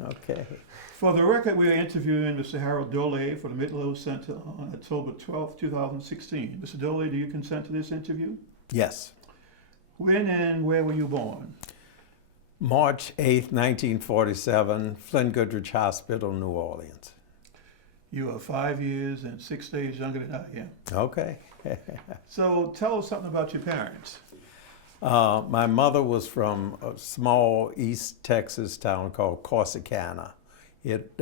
Okay. For the record, we are interviewing Mr. Harold Doley for the Midlow Center on October 12th, 2016. Mr. Doley, do you consent to this interview? Yes. When and where were you born? March 8th, 1947, Flint Goodrich Hospital, New Orleans. You are 5 years and 6 days younger than I am. Okay. So tell us something about your parents. My mother was from a small East Texas town called Corsicana. It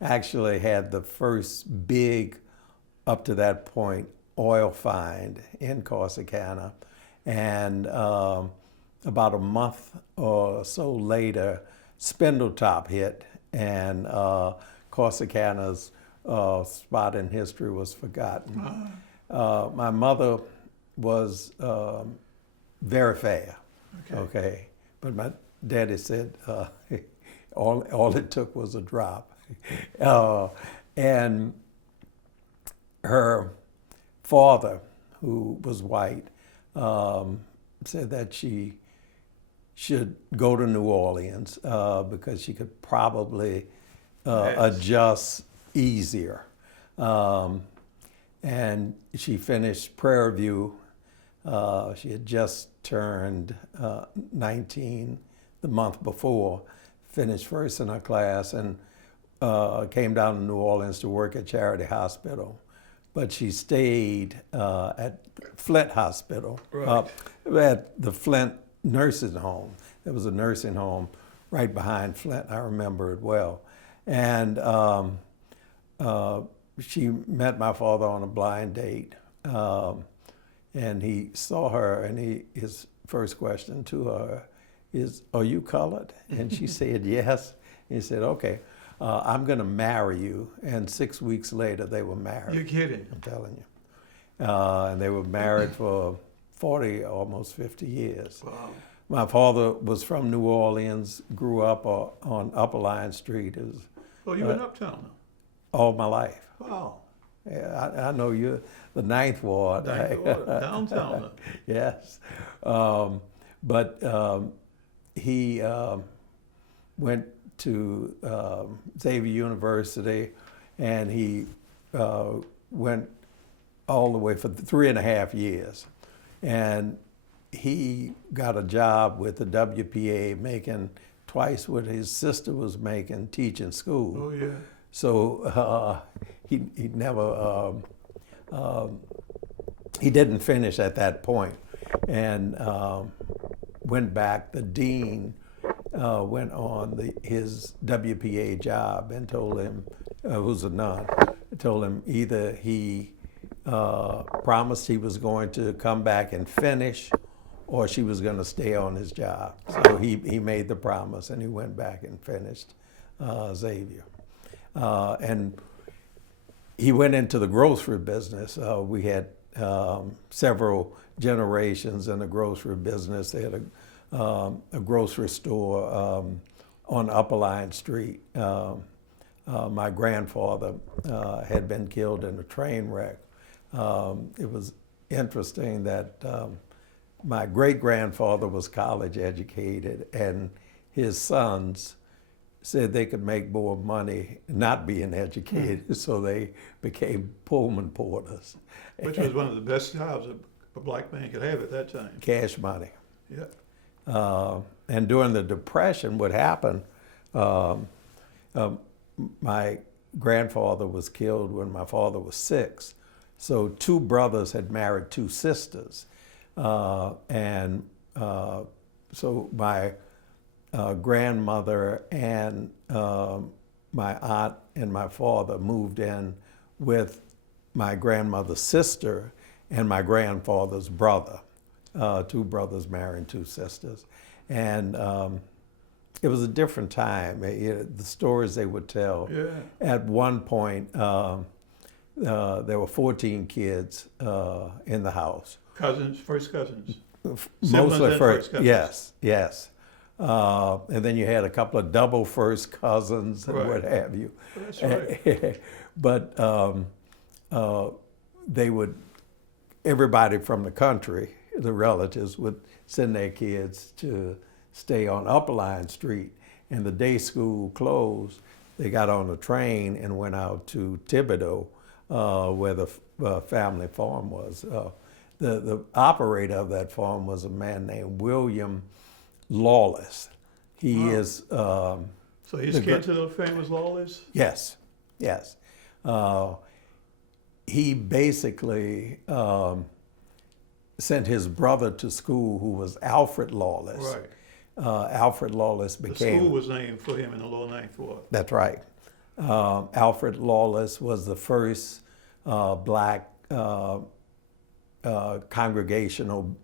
actually had the first big, up to that point, oil find in Corsicana. And about a month or so later, Spindletop hit, and Corsicana's spot in history was forgotten. My mother was very fair, okay? But my daddy said all it took was a drop. And her father, who was white, said that she should go to New Orleans because she could probably adjust easier. And she finished Prairie View. She had just turned 19 the month before, finished first in her class, and came down to New Orleans to work at Charity Hospital. But she stayed at Flint Hospital, at the Flint nursing home. There was a nursing home right behind Flint. I remember it well. And she met my father on a blind date. And he saw her, and his first question to her is, "Are you colored?" And she said, "Yes." He said, "Okay, I'm going to marry you." And 6 weeks later, they were married. You're kidding. I'm telling you. And they were married for 40, almost 50 years. Wow. My father was from New Orleans, grew up on Upper Line Street. It was, Oh, you in Uptown now? all my life. Wow. Yeah, I know you're the Ninth Ward. Downtown. Yes. But he went to Xavier University, and he went all the way for 3.5 years. And he got a job with the WPA making twice what his sister was making teaching school. Oh, yeah. So he never, he didn't finish at that point, and went back. The dean went on his WPA job and told him, who's a nun, told him either he promised he was going to come back and finish, or she was going to stay on his job. So he made the promise, and he went back and finished Xavier. And he went into the grocery business. We had several generations in the grocery business. They had a grocery store on Upper Line Street. My grandfather had been killed in a train wreck. It was interesting that my great-grandfather was college educated, and his sons said they could make more money not being educated, so they became Pullman porters. Which was one of the best jobs a black man could have at that time. Cash money. Yeah. And during the Depression, what happened, my grandfather was killed when my father was 6. So 2 brothers had married 2 sisters. And so my grandmother and my aunt and my father moved in with my grandmother's sister and my grandfather's brother. 2 brothers marrying 2 sisters. And it was a different time. The stories they would tell. Yeah. At one point, there were 14 kids in the house. Cousins, first cousins. Mostly first cousins. Yes, yes. And then you had a couple of double first cousins and what have you. That's right. But they would, everybody from the country, the relatives would send their kids to stay on Upper Line Street. and the day school closed, they got on a train and went out to Thibodeau, where the family farm was. The operator of that farm was a man named William Lawless. He is. So he's kin to the famous Lawless? Yes, yes. He basically sent his brother to school, who was Alfred Lawless. Right. Alfred Lawless became. The school was named for him in the Lower Ninth Ward. That's right. Alfred Lawless was the first black congregational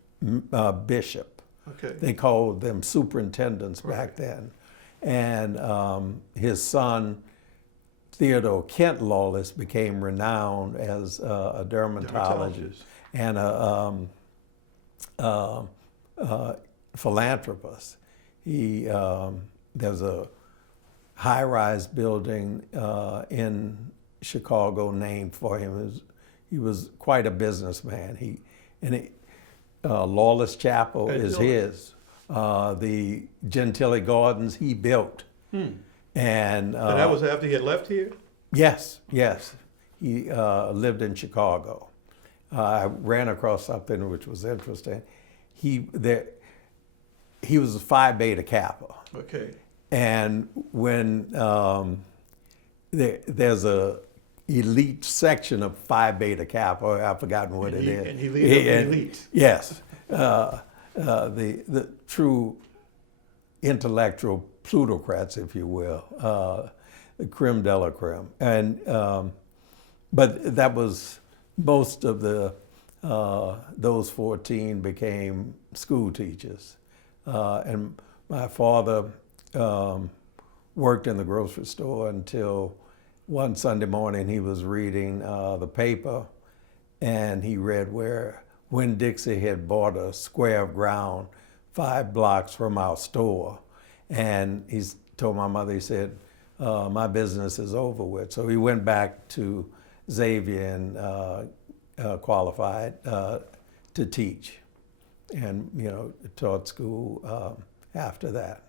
bishop. Okay. They called them superintendents back then. And his son, Theodore Kent Lawless, became renowned as a dermatologist and a philanthropist. There's a high-rise building in Chicago named for him. He was quite a businessman. Lawless Chapel is his. The Gentile Gardens he built. And that was after he had left here? Yes, yes. He lived in Chicago. I ran across something which was interesting. He was a Phi Beta Kappa. Okay. And when there's a elite section of Phi Beta Kappa, I've forgotten what it is. And he leads the elite. Yes. The true intellectual plutocrats, if you will, the creme de la creme. And, but that was, most of those 14 became school teachers. And my father worked in the grocery store until one Sunday morning he was reading the paper, and he read where Winn-Dixie had bought a square of ground 5 blocks from our store. And he told my mother, he said, my business is over with. So he went back to Xavier and qualified to teach, and taught school after that.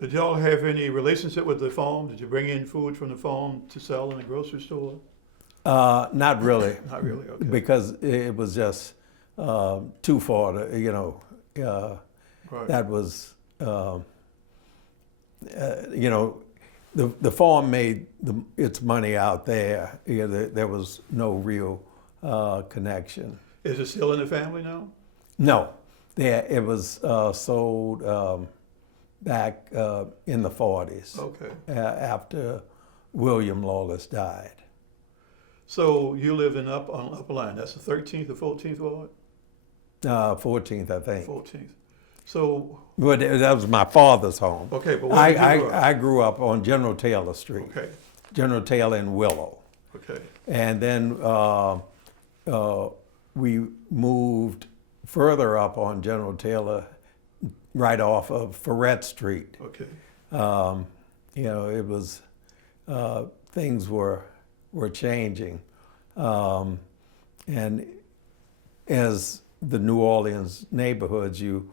Did y'all have any relationship with the farm? Did you bring in food from the farm to sell in the grocery store? Not really. Not really, okay. Because it was just too far to, Right. that was, the farm made its money out there. There was no real connection. Is it still in the family now? No, it was sold back in the 40s. Okay. After William Lawless died. So you live in on Upper Line. That's the 13th or 14th ward? 14th, I think. 14th. So. But that was my father's home. Okay, but where did you grow up? I grew up on General Taylor Street. Okay. General Taylor and Willow. Okay. And then we moved further up on General Taylor, right off of Ferret Street. Okay. It was, things were changing. And as the New Orleans neighborhoods, you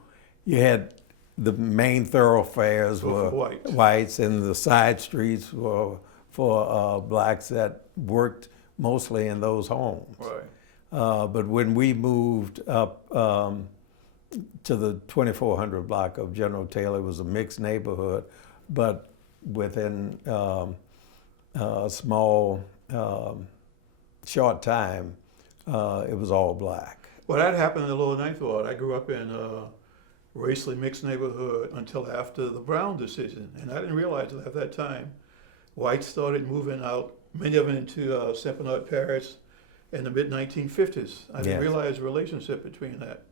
had the main thoroughfares were whites, and the side streets were for blacks that worked mostly in those homes. Right. But when we moved up to the 2400 block of General Taylor, it was a mixed neighborhood, but within a small, short time, it was all black. Well, that happened in the Lower Ninth Ward. I grew up in a racially mixed neighborhood until after the Brown decision, and I didn't realize it at that time. Whites started moving out, many of them into Sempanote Parish in the mid-1950s. I didn't realize the relationship between that.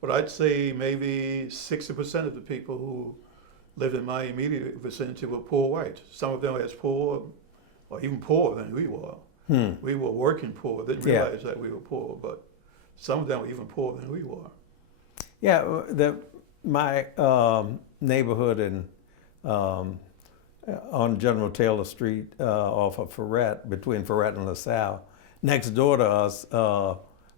But I'd say maybe 60% of the people who lived in my immediate vicinity were poor whites. Some of them as poor, or even poorer than we were. We were working poor, didn't realize that we were poor, but some of them were even poorer than we were. Yeah, my neighborhood on General Taylor Street off of Ferret, between Ferret and LaSalle, next door to us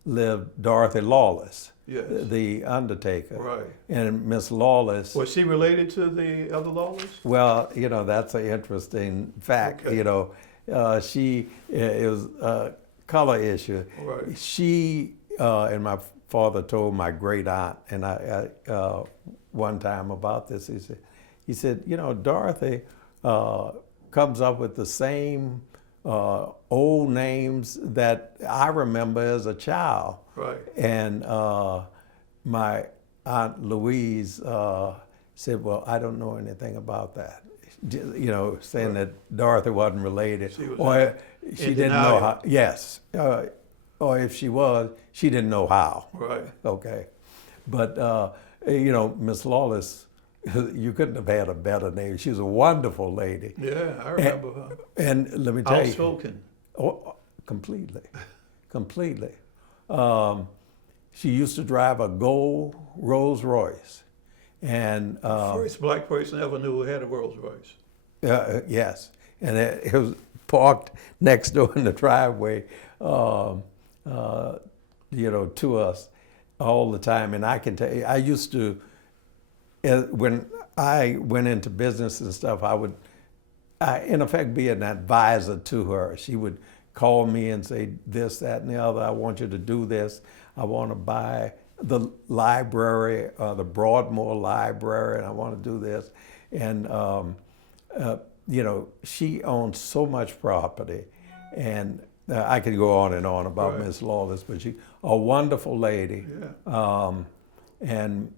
lived Dorothy Lawless. Yes. the undertaker. Right. And Miss Lawless. Was she related to the other Lawless? Well, that's an interesting fact. Okay. She it was a color issue. Right. She and my father told my great aunt and I one time about this. He said, Dorothy comes up with the same old names that I remember as a child. Right. And my Aunt Louise said, well, I don't know anything about that. Saying that Dorothy wasn't related. Or she didn't know how. Yes. Or if she was, she didn't know how. Right. Okay. But, Miss Lawless, you couldn't have had a better name. She was a wonderful lady. Yeah, I remember her. And let me tell you. Outspoken. Oh, completely. Completely. She used to drive a gold Rolls Royce. And First black person I ever knew who had a Rolls Royce. yes. And it was parked next door in the driveway, to us all the time. And I can tell you, I used to, when I went into business and stuff, I would, in effect, be an advisor to her. She would call me and say this, that, and the other. I want you to do this. I want to buy the library, the Broadmoor Library, and I want to do this. And, she owns so much property. And I could go on and on about Right. Miss Lawless, but she a wonderful lady. Yeah. And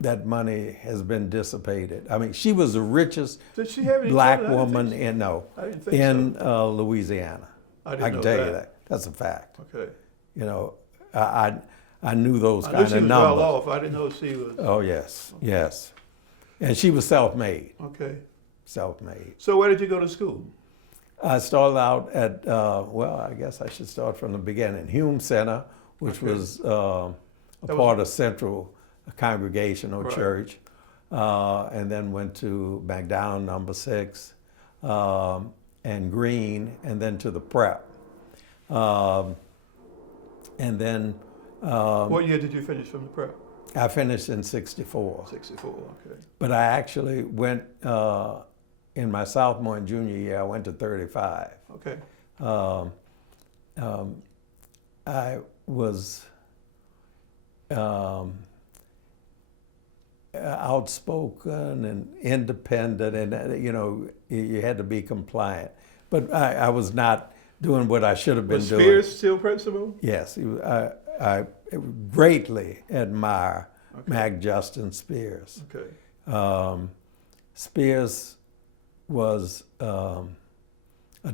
that money has been dissipated. I mean, she was the richest Did she have any black children? woman I didn't think so. Louisiana. I didn't I can know tell that. you that. That's a fact. Okay. I knew those I knew kind she of was numbers. well off. I didn't know she was. Oh yes, yes. And she was self-made. Okay. Self-made. So where did you go to school? I started out at I guess I should start from the beginning. Hume Center, which Okay. was a part of Central Congregational Right. Church, and then went to McDonald No. 6 and Green, and then to the Prep, and then What year did you finish from the prep? I finished in '64. 64. Okay. But I actually went in my sophomore and junior year. I went to 35. Okay. I was outspoken and independent, and you had to be compliant. But I was not doing what I should have been Was doing. Spears still principal? Yes, I greatly admire Okay. Mac Justin Spears. Okay. Spears was a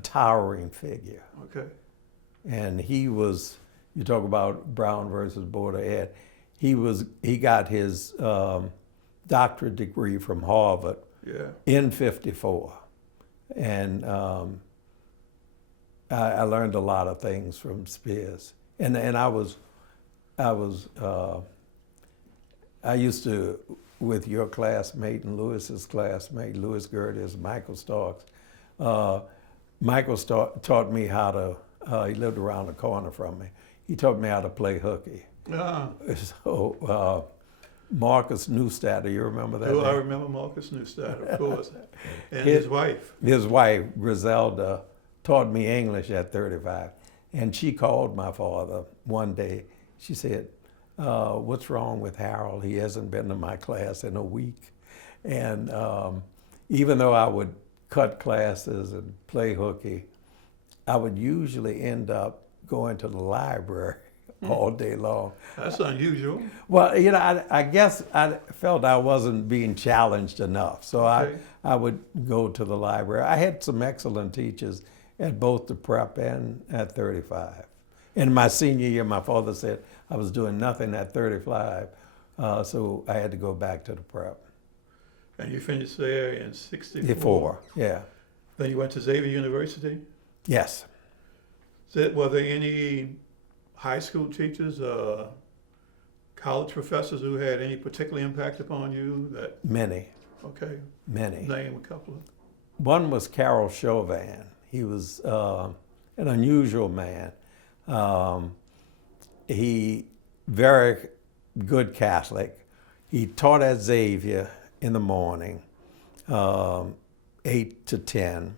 towering figure. Okay. And he was, you talk about Brown versus Board of Ed, he got his doctorate degree from Harvard Yeah. in '54. And I learned a lot of things from Spears. And I used to, with your classmate and Lewis's classmate, Lewis Gertis, Michael Starks, Michael taught me how to, he lived around the corner from me. He taught me how to play hooky. Ah. So Marcus Neustadt, you remember that Oh, I name? remember Marcus Neustadt, of course, and his wife. His wife, Griselda, taught me English at 35. And she called my father one day. She said, what's wrong with Harold? He hasn't been to my class in a week. And even though I would cut classes and play hooky, I would usually end up going to the library all day long. That's unusual. Well, I guess I felt I wasn't being challenged enough. So Okay. I would go to the library. I had some excellent teachers at both the prep and at 35. In my senior year, my father said I was doing nothing at 35, so I had to go back to the prep. And you finished there in 64. Before, yeah. Then you went to Xavier University. Yes. Were there any high school teachers, college professors who had any particular impact upon you? Many, Okay, many. name a couple of. One was Carol Chauvin. He was an unusual man. He very good Catholic. He taught at Xavier in the morning, 8 to 10.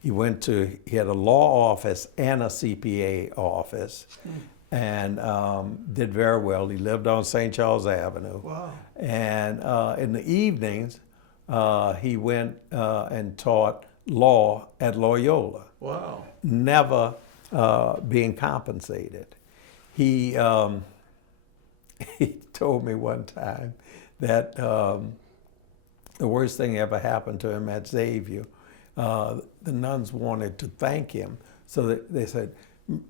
He had a law office and a CPA office, and did very well. He lived on St. Charles Avenue. Wow. And in the evenings, he went and taught law at Loyola. Wow. Never being compensated. He he told me one time that the worst thing ever happened to him at Xavier. The nuns wanted to thank him, so they said,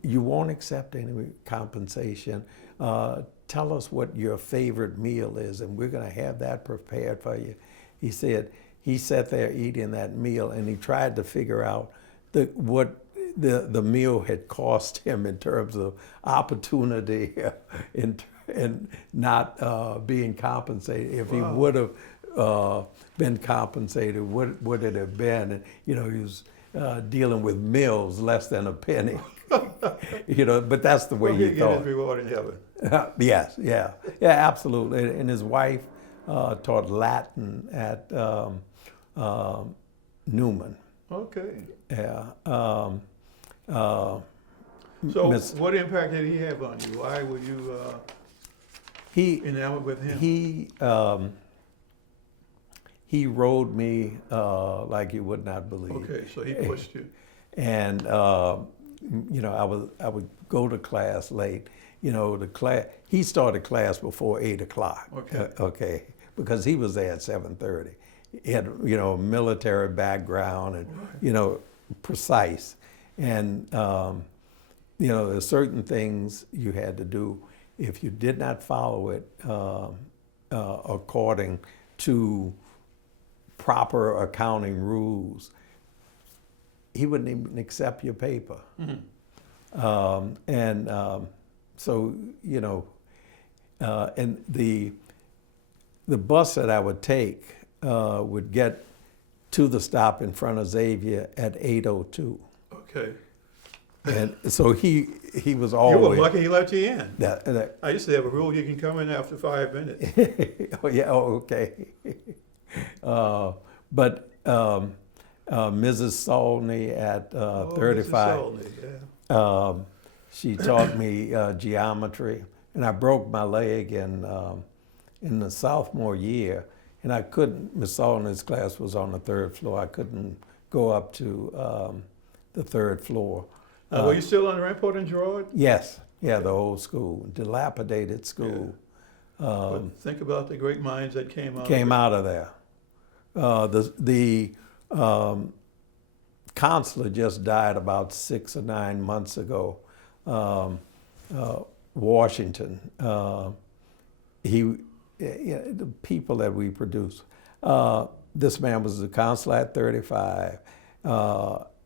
"You won't accept any compensation. Tell us what your favorite meal is, and we're going to have that prepared for you." He said he sat there eating that meal, and he tried to figure out what the meal had cost him in terms of opportunity and not being compensated. If he would have been compensated, what would it have been? And, he was dealing with meals less than a penny. But that's the way he Get thought. his reward in heaven. Yes, yeah, absolutely. And his wife taught Latin at Newman. Okay. Yeah. So what impact did he have on you? Why were you enamored with him? He rode me like you would not believe. Okay, so he pushed you. And I would go to class late. He started class before 8 o'clock. Okay. Because he was there at 7:30. He had a military background and precise. And there's certain things you had to do. If you did not follow it according to proper accounting rules, he wouldn't even accept your paper. Mm-hmm. So and the bus that I would take would get to the stop in front of Xavier at 8:02. Okay. And so he was always. You were lucky he let you in. That, I used to have a rule: you can come in after 5 minutes. Okay. But Mrs. Solney at 35. Mrs. Solney, yeah. She taught me geometry, and I broke my leg in the sophomore year, and I couldn't. Miss Solney's class was on the 3rd floor. I couldn't go up to the 3rd floor. Were you still on Rampart and Girard? Yes, the old school, dilapidated school. Yeah. But think about the great minds that came out of there. The counselor just died about 6 or 9 months ago. Washington. The people that we produce. This man was a counselor at 35,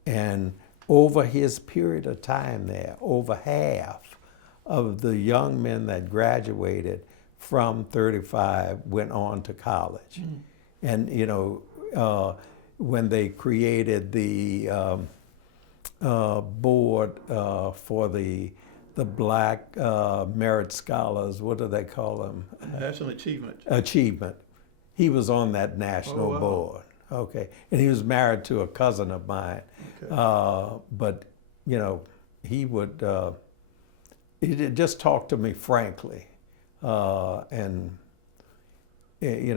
and over his period of time there, over half of the young men that graduated from 35 went on to college. Mm. And when they created the board for the Black Merit Scholars, what do they call them? National Achievement. Achievement. He was on that national board. Okay. And he was married to a cousin of mine. Okay. But, he would just talk to me frankly. And he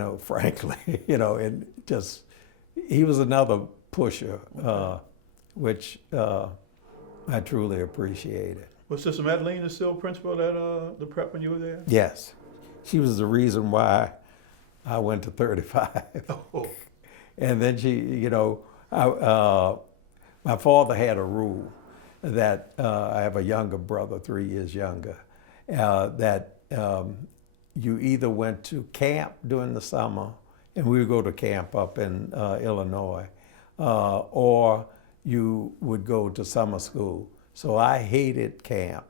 was another pusher, which I truly appreciated. Was Sister Madeline still principal at the prep when you were there? Yes. She was the reason why I went to 35. Oh. And then she, my father had a rule that I have a younger brother, 3 years younger, that you either went to camp during the summer, and we would go to camp up in Illinois, or you would go to summer school. So I hated camp.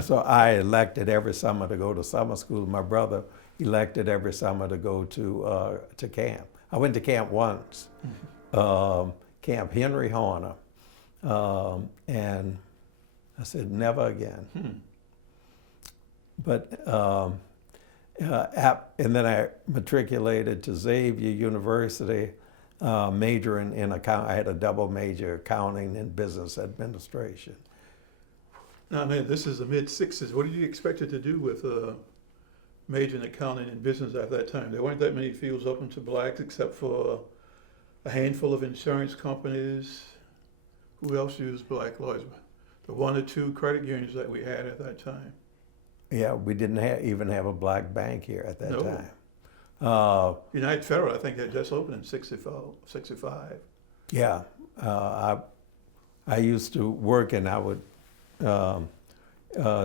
So I elected every summer to go to summer school. My brother elected every summer to go to camp. I went to camp once, Camp Henry Horner, and I said, never again. but and then I matriculated to Xavier University, majoring in account. I had a double major, accounting and business administration. Now, man, this is the mid-60s. What did you expect it to do with major in accounting and business at that time? There weren't that many fields open to blacks except for a handful of insurance companies. Who else used black lawyers? The one or two credit unions that we had at that time. Yeah, we didn't even have a black bank here at that No. time. United Federal, I think, had just opened in 65. Yeah, I used to work and I would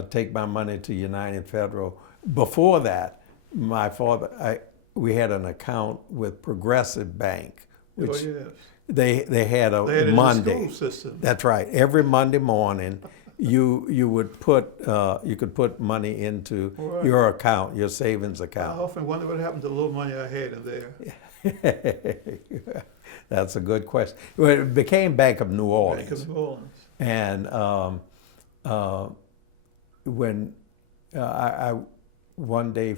take my money to United Federal. Before that, my father, we had an account with Progressive Bank, which Oh, yes. they had a They had it in the Monday. school system. That's right. Every Monday morning, you would put you could put money into Right. your account, your savings I account. often wonder what happened to the little money I had in there. That's a good question. Well, it became Bank of New Orleans. Bank of New Orleans. And when I one day,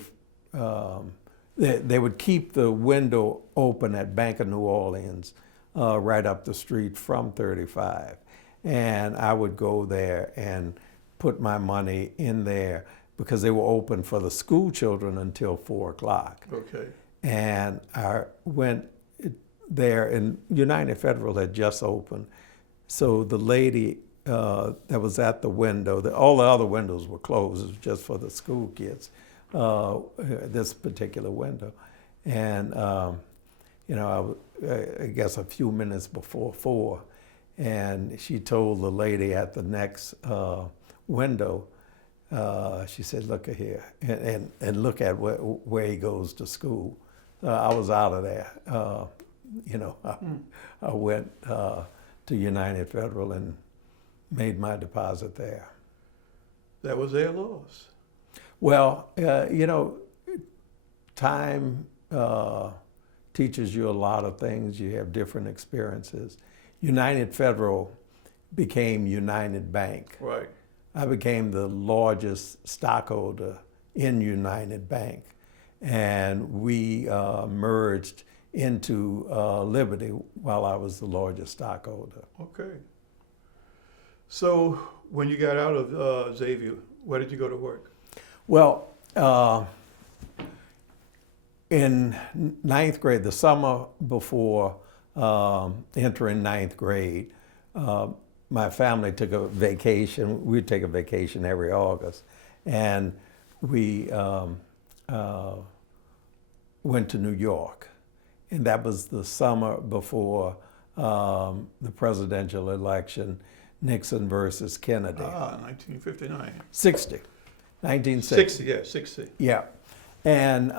they would keep the window open at Bank of New Orleans right up the street from 35. And I would go there and put my money in there because they were open for the school children until 4 o'clock. Okay. And I went there, and United Federal had just opened. So the lady that was at the window, all the other windows were closed, it was just for the school kids, this particular window. And, I guess a few minutes before 4, and she told the lady at the next window, she said, "Look at here, and look at where he goes to school." I was out of there. I went to United Federal and made my deposit there. That was their loss. Well, time teaches you a lot of things. You have different experiences. United Federal became United Bank. Right. I became the largest stockholder in United Bank, and we merged into Liberty while I was the largest stockholder. Okay. So when you got out of Xavier, where did you go to work? Well, in 9th grade, the summer before entering 9th grade, my family took a vacation. We'd take a vacation every August, and we went to New York. And that was the summer before the presidential election, Nixon versus Kennedy. 1959. 1960. 60, yeah, 60. Yeah. And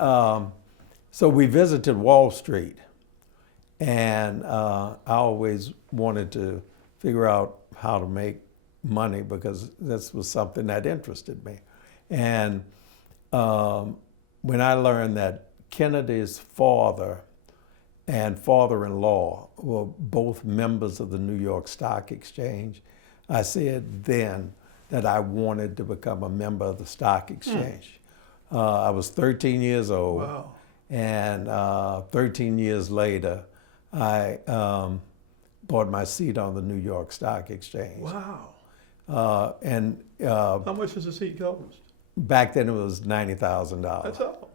so we visited Wall Street. And I always wanted to figure out how to make money because this was something that interested me. And when I learned that Kennedy's father and father-in-law were both members of the New York Stock Exchange, I said then that I wanted to become a member of the stock exchange. I was 13 years old. Wow. And 13 years later, I bought my seat on the New York Stock Exchange. Wow. And How much does a seat cost? back then it was $90,000. That's all.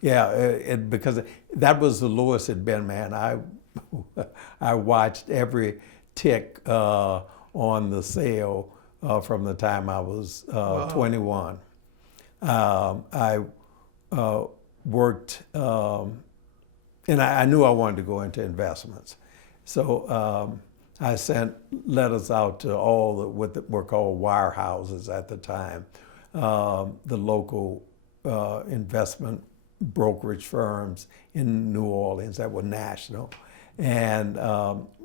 Yeah, because that was the lowest it'd been, man. I watched every tick on the sale from the time I was 21. I worked, and I knew I wanted to go into investments. So I sent letters out to all what were called wirehouses at the time, the local investment brokerage firms in New Orleans that were national, and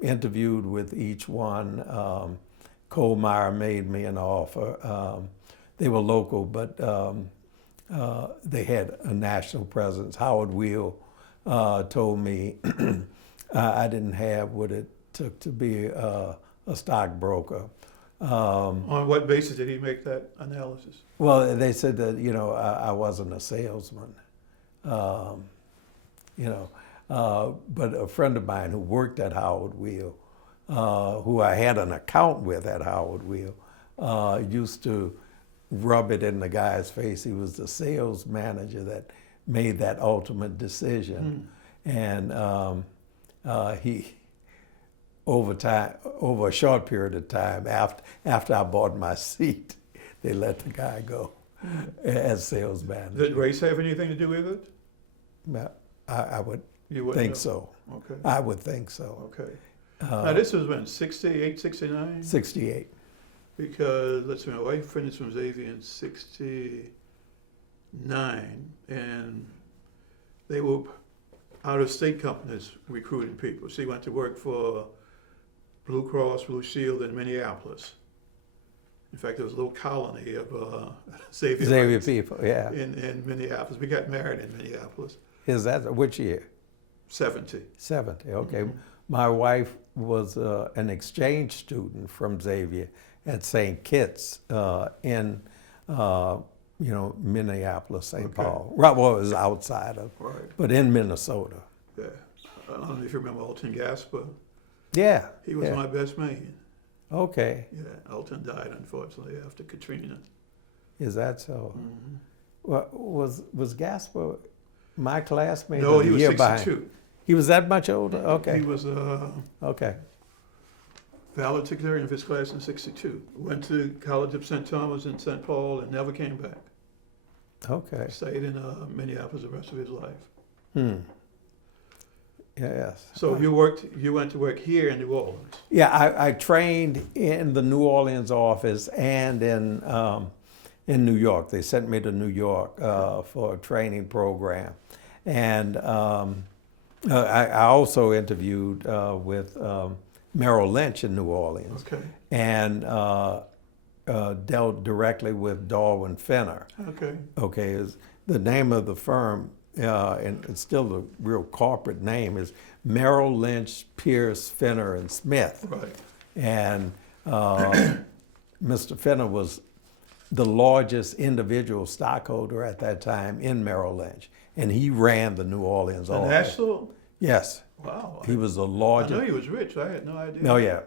interviewed with each one. Colemeyer made me an offer. They were local, but they had a national presence. Howard Weil told me I didn't have what it took to be a stockbroker. On what basis did he make that analysis? Well, they said that, I wasn't a salesman. You know, but a friend of mine who worked at Howard Wheel, who I had an account with at Howard Wheel, used to rub it in the guy's face. He was the sales manager that made that ultimate decision. And he, over a short period of time, after I bought my seat, they let the guy go as sales manager. Did race have anything to do with it? Well, I would You wouldn't think know. so. Okay. I would think so. Okay. Now this was when, 68, 69? 68. Because, let's see, my wife finished from Xavier in 69, and they were out-of-state companies recruiting people. She went to work for Blue Cross Blue Shield in Minneapolis. In fact, there was a little colony of Xavier people, yeah. in Minneapolis. We got married in Minneapolis. Is that which year? 70. 70. Okay. My wife was an exchange student from Xavier at St. Kitts in Minneapolis, St. Paul. Right, well, it was outside of, Right. but in Minnesota. Yeah. I don't know if you remember Alton Gasper. Yeah. He was yeah. my best man. Okay. Yeah, Alton died unfortunately after Katrina. Is that so? Well, was Gasper my classmate? No, or he the was year 62. behind? He was that much older? Okay. He was Okay. valedictorian of his class in 62. Went to College of St. Thomas in St. Paul and never came back. Okay. Stayed in Minneapolis the rest of his life. Yes. So you went to work here in New Orleans. Yeah, I trained in the New Orleans office and in New York. They sent me to New York for a training program. And I also interviewed with Merrill Lynch in New Orleans. Okay. And dealt directly with Darwin Fenner. Okay. Okay, is the name of the firm, and it's still the real corporate name, is Merrill Lynch, Pierce, Fenner, and Smith. Right. And Mr. Fenner was the largest individual stockholder at that time in Merrill Lynch, and he ran the New Orleans The office. National? Yes, Wow. he was the I largest. know he was rich. I had no idea. Oh yeah,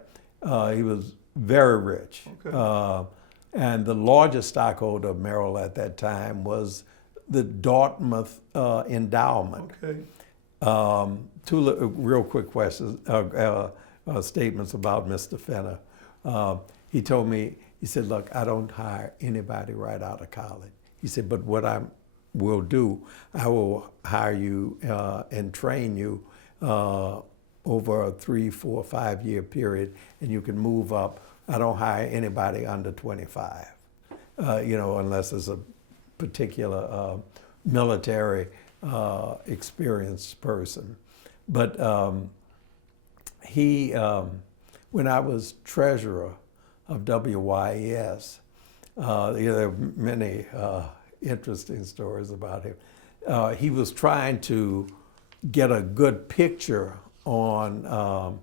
he was very rich. Okay. And the largest stockholder of Merrill at that time was the Dartmouth Endowment. Okay. Real quick questions, statements about Mr. Fenner. He told me, he said, look, I don't hire anybody right out of college. He said, but what I will do, I will hire you and train you over a 3, 4, 5 year period, and you can move up. I don't hire anybody under 25, unless it's a particular military experienced person. But when I was treasurer of WYES, there are many interesting stories about him. He was trying to get a good picture on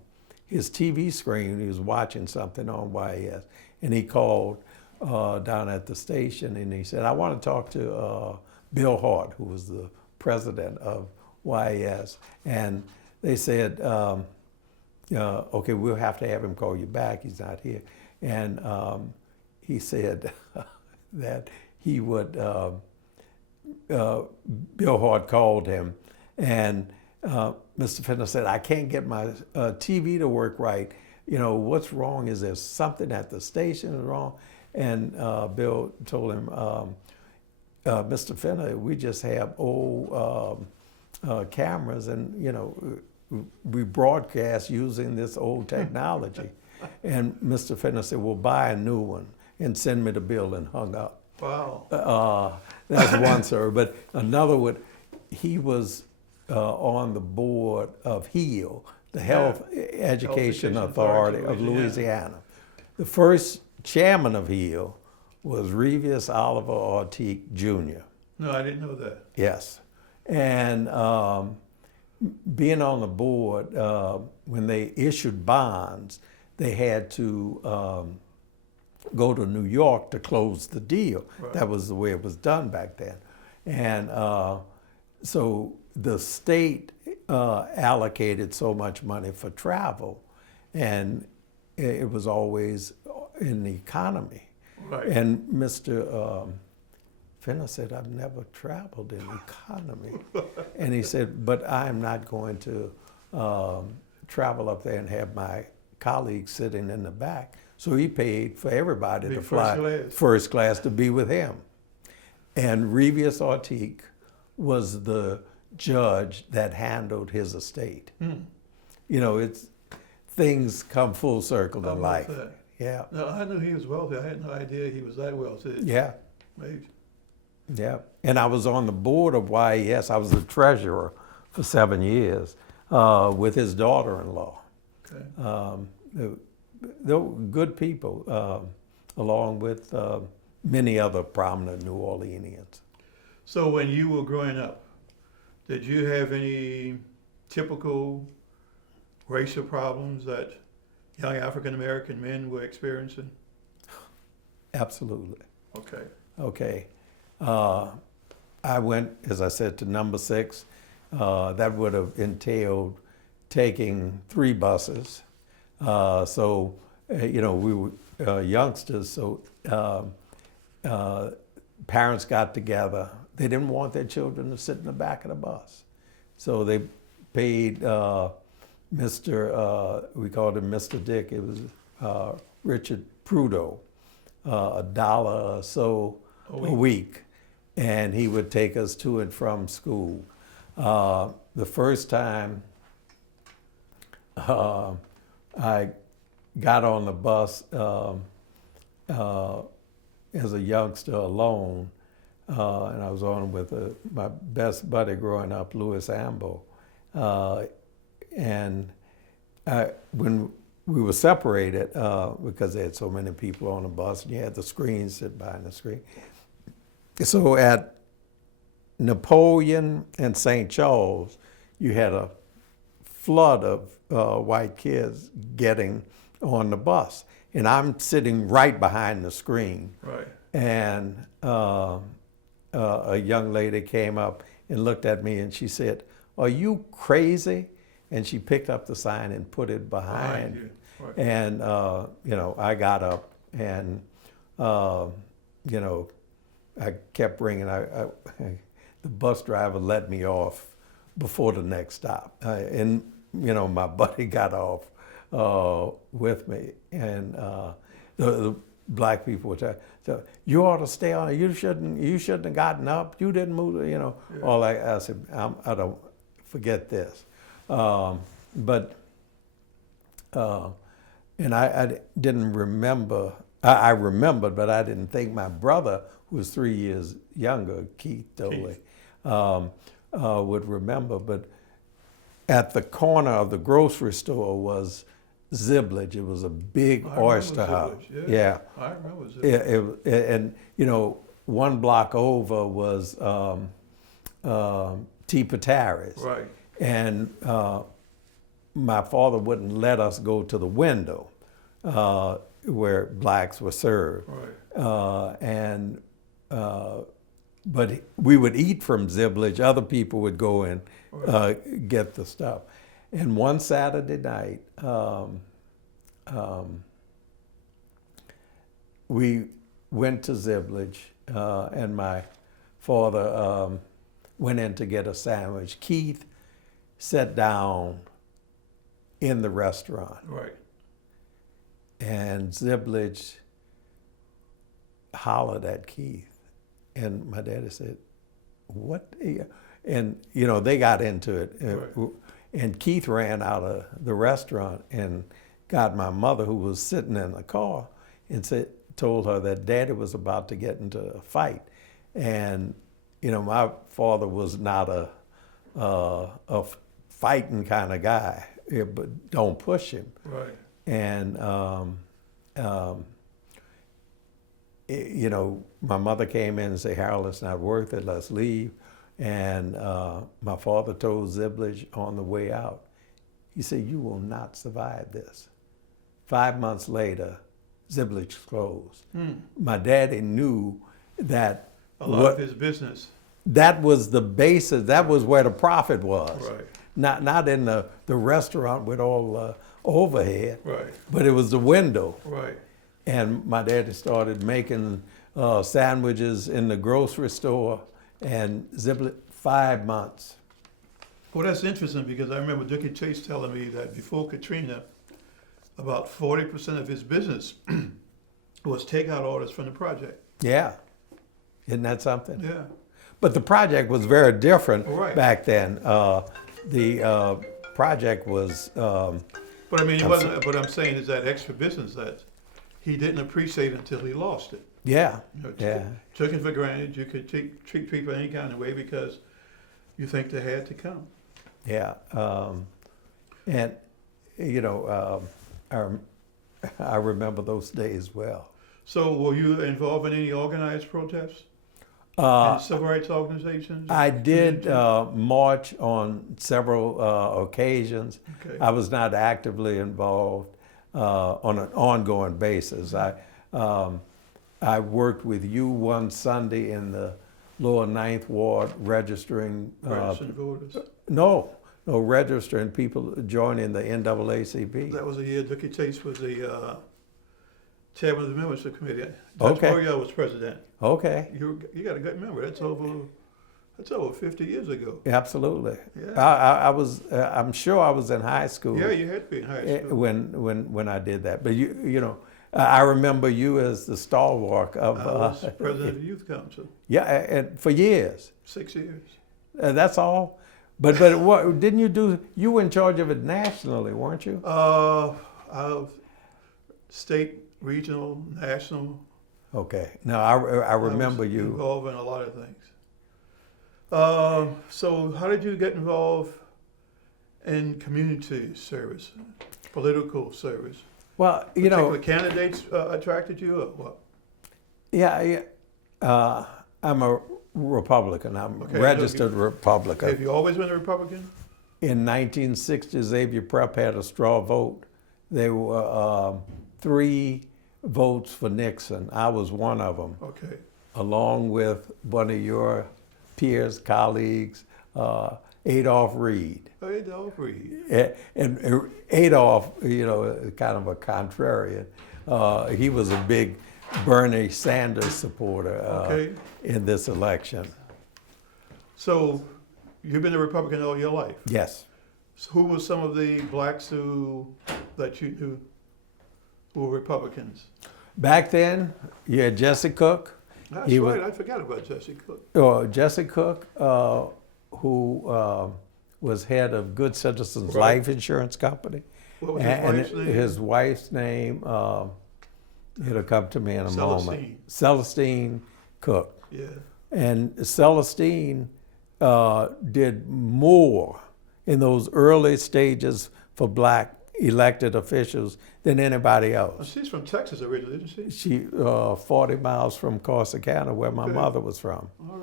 his TV screen. He was watching something on YES, and he called down at the station, and he said, I want to talk to Bill Hart, who was the president of YES. And they said, okay, we'll have to have him call you back. He's not here. And he said that he would, Bill Hart called him, and Mr. Fenner said, I can't get my TV to work right. What's wrong? Is there something at the station wrong? And Bill told him, Mr. Fenner, we just have old cameras, and we broadcast using this old technology. And Mr. Fenner said, well, buy a new one and send me the bill, and hung up. Wow. That's one, sir. But another one, he was on the board of HEAL, the Health Education Authority of Louisiana. The first chairman of HEAL was Revius Oliver Ortiz Jr. No, I didn't know that. Yes. And being on the board, when they issued bonds, they had to go to New York to close the deal. Right. That was the way it was done back then. And so the state allocated so much money for travel, and it was always in the economy. Right. And Mr. Finner said, I've never traveled in economy. And he said, but I'm not going to travel up there and have my colleagues sitting in the back. So he paid for everybody to fly first class to be with him. And Revius Ortiz was the judge that handled his estate. You know, things come full circle in life. Yeah. No, I knew he was wealthy. I had no idea he was that wealthy. Yeah. Amazing. Yeah. And I was on the board of YES. I was the treasurer for 7 years with his daughter-in-law. Okay. They were good people, along with many other prominent New Orleanians. So when you were growing up, did you have any typical racial problems that young African-American men were experiencing? Absolutely. Okay. Okay. I went, as I said, to number 6. That would have entailed taking 3 buses. So, you know, we were youngsters, so parents got together. They didn't want their children to sit in the back of the bus. So they paid we called him Mr. Dick. It was Richard Prudo, $1 or so a week. And he would take us to and from school. The first time I got on the bus as a youngster alone, and I was on with my best buddy growing up, Louis Ambo. And when we were separated, because they had so many people on the bus, and you had the screen sit behind the screen. So at Napoleon and St. Charles, you had a flood of white kids getting on the bus. And I'm sitting right behind the screen. Right. And a young lady came up and looked at me and she said, "Are you crazy?" And she picked up the sign and put it behind. you. Right. And, you know, I got up and, you know, I kept ringing. The bus driver let me off before the next stop. And, you know, my buddy got off with me. And the black people would say, so, "You ought to stay on. You shouldn't have gotten up. You didn't move," you know. Yeah. All I said, I don't forget this. And I didn't remember. I remembered, but I didn't think my brother, who was 3 years younger, Keith Doley, would remember. But at the corner of the grocery store was Ziblage. It was a big oyster house. Yeah. I remember Ziblage. And, you know, 1 block over was T. Patari's. Right. And my father wouldn't let us go to the window where blacks were served. Right. But we would eat from Ziblage. Other people would go and get the stuff. And one Saturday night, we went to Ziblage, and my father went in to get a sandwich. Keith sat down in the restaurant. Right. And Ziblage hollered at Keith. And my daddy said, "What?" And, you know, they got into it. Right. And Keith ran out of the restaurant and got my mother, who was sitting in the car, and told her that Daddy was about to get into a fight. And, you know, my father was not a fighting kind of guy, but don't push him. Right. And, you know, my mother came in and said, "Harold, it's not worth it, let's leave." And my father told Ziblage on the way out, he said, "You will not survive this." 5 months later, Ziblich closed. My daddy knew that A lot of his business. that was the basis, that was where the profit was. Right. Not in the restaurant with all the overhead, Right. but it was the window. Right. And my daddy started making sandwiches in the grocery store, and Ziblich, 5 months. Well, that's interesting because I remember Dickie Chase telling me that before Katrina, about 40% of his business was takeout orders from the project. Yeah, isn't that something? Yeah. But the project was very different Right. back then. The project was, But I mean, it wasn't. What I'm saying is that extra business that he didn't appreciate until he lost it. yeah, You know, yeah, took it for granted. You could treat people any kind of way because you think they had to come. yeah. And, you know, I remember those days well. So, were you involved in any organized protests? Any civil rights organizations? I did march on several occasions. Okay. I was not actively involved on an ongoing basis. I worked with you one Sunday in the lower Ninth Ward registering. Registered voters. No, registering people joining the NAACP. That was the year Dickie Chase was the chairman of the membership committee. Judge Okay. Morial was president. Okay, You got a good memory. That's over 50 years ago. absolutely. Yeah. I was. I'm sure I was in high school. Yeah, you had to be in high school. When I did that. But you know, I remember you as the stalwart of. I was president of the youth council. Yeah, and for years. 6 years. That's all. But what didn't you do? You were in charge of it nationally, weren't you? State, regional, national. Okay. No, I remember I was you. involved in a lot of things. So how did you get involved in community service, political service? Well, you know, Particular candidates attracted you, or what? yeah. I'm a Republican. I'm Okay, registered Have Republican. you always been a Republican? In 1960, Xavier Prep had a straw vote. There were 3 votes for Nixon. I was one of them, Okay. along with one of your peers, colleagues, Adolph Reed. Hey, Dolph Reed. And Adolph, you know, kind of a contrarian. He was a big Bernie Sanders supporter Okay. in this election. So you've been a Republican all your life. Yes. So who were some of the blacks that you knew who were Republicans? Back then, you had Jesse Cook. That's He right. was- I forgot about Jesse Cook. Jesse Cook, who was head of Good Citizens Right. Life Insurance Company. What was his wife's name? His wife's name, it'll come to me in a moment. Celestine. Celestine Cook. Yeah. And Celestine did more in those early stages for black elected officials than anybody Well, else. she's from Texas originally, isn't she? She 40 miles from Corsicana, where my Okay. mother was from. All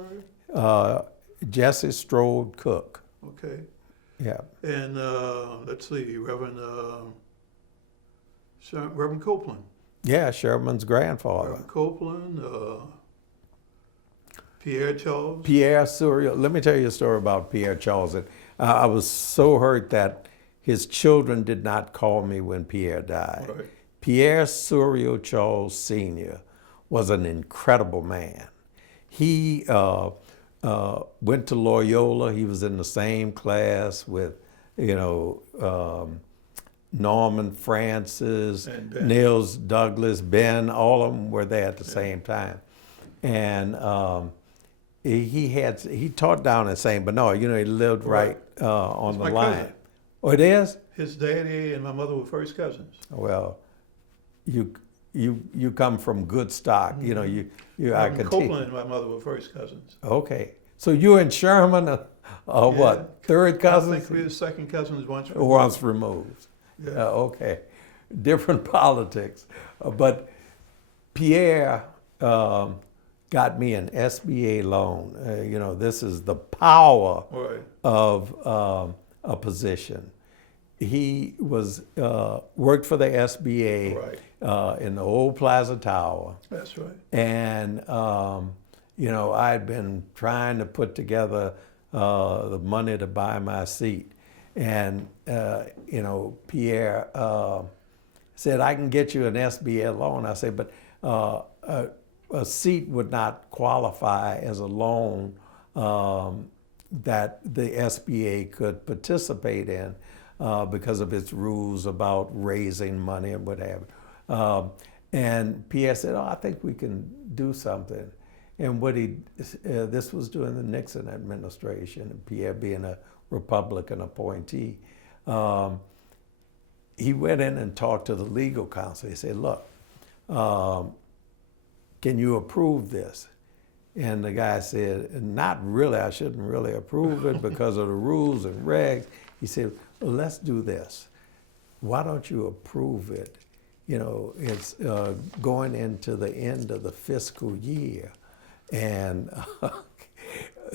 right. Jesse Strode Cook. Okay. Yeah. And let's see, Reverend Copeland. Yeah, Sherman's grandfather. Reverend Copeland, Pierre Charles. Pierre Suriel. Let me tell you a story about Pierre Charles. I was so hurt that his children did not call me when Pierre died. Right. Pierre Suriel Charles Sr. was an incredible man. He went to Loyola. He was in the same class with, Norman Francis, And Ben. Niels Douglas, Ben, all of them were there at the same time. And he taught down in St. Bernard. He lived right on That's the my line. cousin. Oh, it is? His daddy and my mother were first cousins. Well, you come from good stock. I Reverend can Copeland and my mother were first cousins. Okay, so you and Sherman are what, third I cousins? think we were second cousins once. Once removed. Yeah. Okay, different politics. But Pierre got me an SBA loan. This is the power Right. of a position. he was worked for the SBA Right. in the old Plaza Tower. That's right. And, you know, I'd been trying to put together the money to buy my seat. And, you know, Pierre said, I can get you an SBA loan. I said, but a seat would not qualify as a loan that the SBA could participate in because of its rules about raising money and what have you. And Pierre said, oh, I think we can do something. And what this was during the Nixon administration, and Pierre being a Republican appointee, he went in and talked to the legal counsel. He said, look, can you approve this? And the guy said, not really, I shouldn't really approve it because of the rules and regs. He said, well, let's do this. Why don't you approve it? You know, it's going into the end of the fiscal year. And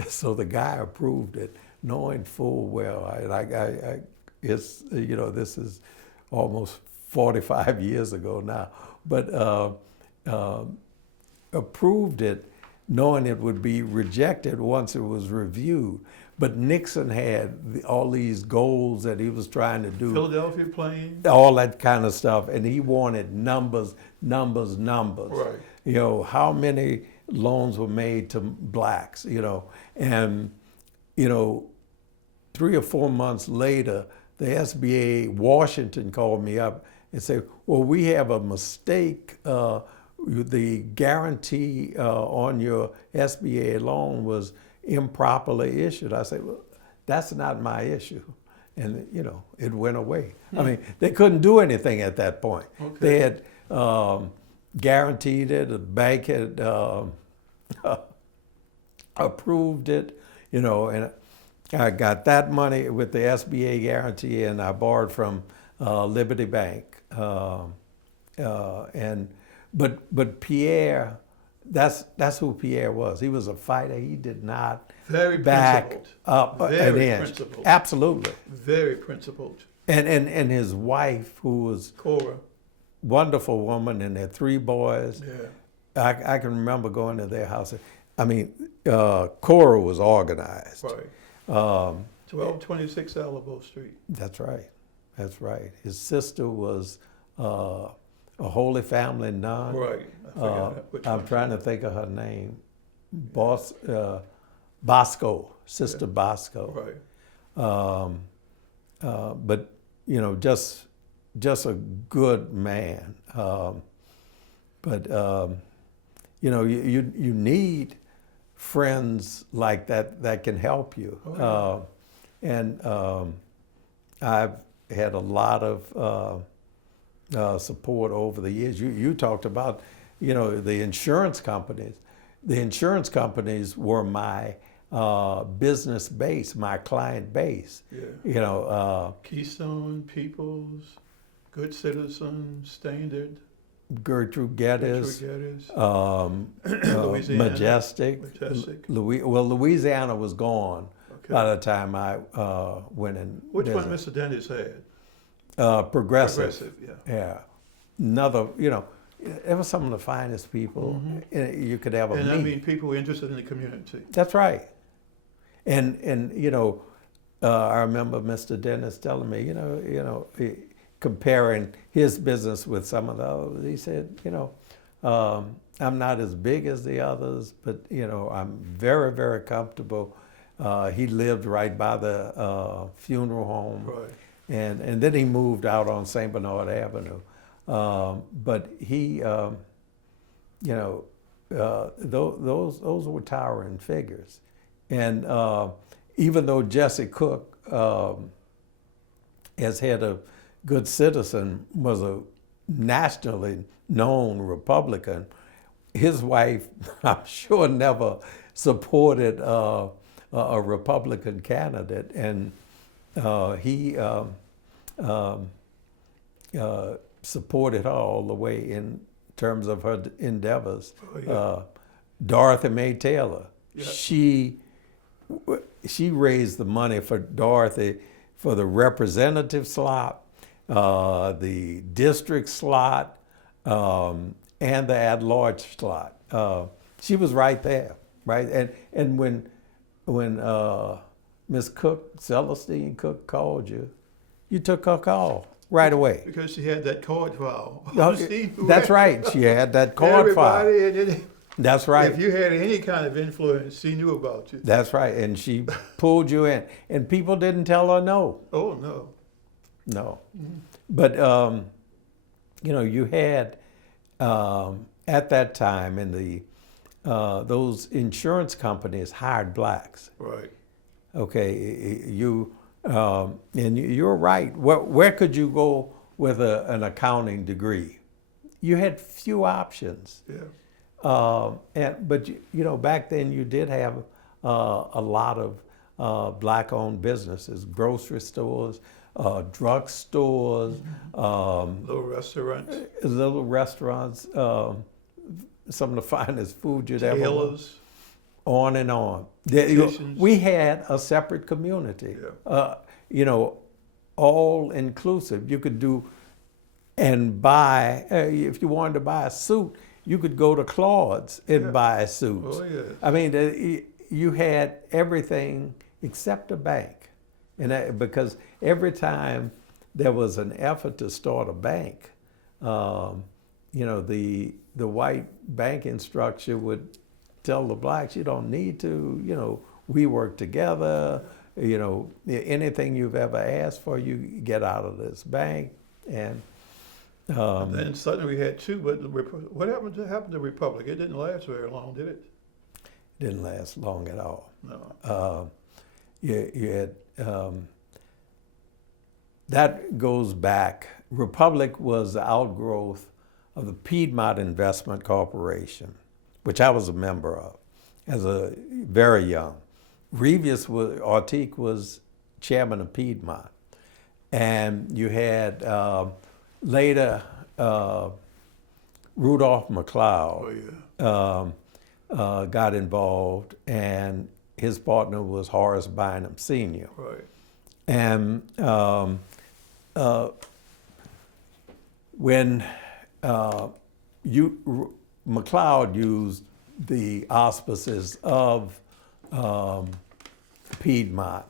so the guy approved it, knowing full well, it's, you know, this is almost 45 years ago now, but approved it knowing it would be rejected once it was reviewed. But Nixon had all these goals that he was trying to do. Philadelphia plane. All that kind of stuff. And he wanted numbers. Right. You know, how many loans were made to blacks, you know. And, you know, 3 or 4 months later, the SBA Washington called me up and said, well, we have a mistake. The guarantee on your SBA loan was improperly issued. I said, well, that's not my issue. And, you know, it went away. I mean, they couldn't do anything at that point. Okay. They had guaranteed it, the bank had approved it, you know, and I got that money with the SBA guarantee, and I borrowed from Liberty Bank. But Pierre, that's who Pierre was. He was a fighter. He did not back up an inch. Principled. Absolutely. Very principled. And his wife, who was Cora. wonderful woman, and their 3 boys. Yeah. I can remember going to their house. I mean, Cora was organized. Right. 1226 Alamo Street. That's right. That's right. His sister was a Holy Family nun. Right. I forgot I'm trying to think of her name. Bosco, Sister Bosco. Right. But you know, just a good man. But you know, you need friends like that can help you. Oh, yeah. And I've had a lot of support over the years. You talked about, you know, the insurance companies. The insurance companies were my business base, my client base. Yeah. You know, Keystone, Peoples, Good Citizen, Standard, Gertrude Geddes, Louisiana, Majestic. Louisiana was gone by the time I went in. Which one Mr. Dennis had? Progressive. Yeah. Another, you know, it was some of the finest people you could ever meet. And I mean, people interested in the community. That's right. And you know, I remember Mr. Dennis telling me, you know, comparing his business with some of the others. He said, you know, I'm not as big as the others, but you know, I'm very, very comfortable. He lived right by the funeral home. Right. And then he moved out on St. Bernard Avenue. But he, you know, those were towering figures. And even though Jesse Cook, as head of Good Citizen, was a nationally known Republican, his wife, I'm sure, never supported a Republican candidate. And he supported her all the way in terms of her endeavors. Oh, yeah. Dorothy Mae Taylor, Yeah. she raised the money for Dorothy for the representative slot, the district slot, and the at-large slot. She was right there, right? And when Miss Cook, Celestine Cook, called you, you took her call right away. Because she had that card file. That's right. She had that card file. Everybody, That's right. if you had any kind of influence, she knew about you. That's right. And she pulled you in. And people didn't tell her no. Oh, no. No. But, you had, at that time, in the those insurance companies hired blacks. Right. Okay, and you're right. Where could you go with an accounting degree? You had few options. Yeah. But back then you did have a lot of black-owned businesses, grocery stores, drug stores, Little restaurants, some of the finest food you'd ever want. tailors. On and on. Kitchens. We had a separate community, all inclusive. You could do and buy, if you wanted to buy a suit, you could go to Claude's and buy a suit. Oh, yes. I mean, you had everything except a bank. And because every time there was an effort to start a bank, the white banking structure would tell the blacks, you don't need to, we work together, anything you've ever asked for, you get out of this bank. And then suddenly we had two, but what happened to the Republic? It didn't last very long, did it? Didn't last long at all. No. You had, that goes back, Republic was the outgrowth of the Piedmont Investment Corporation, which I was a member of as a very young. Ortiq was chairman of Piedmont. And you had later Rudolph McLeod got involved, and his partner was Horace Bynum Sr. Right. And when McLeod used the auspices of Piedmont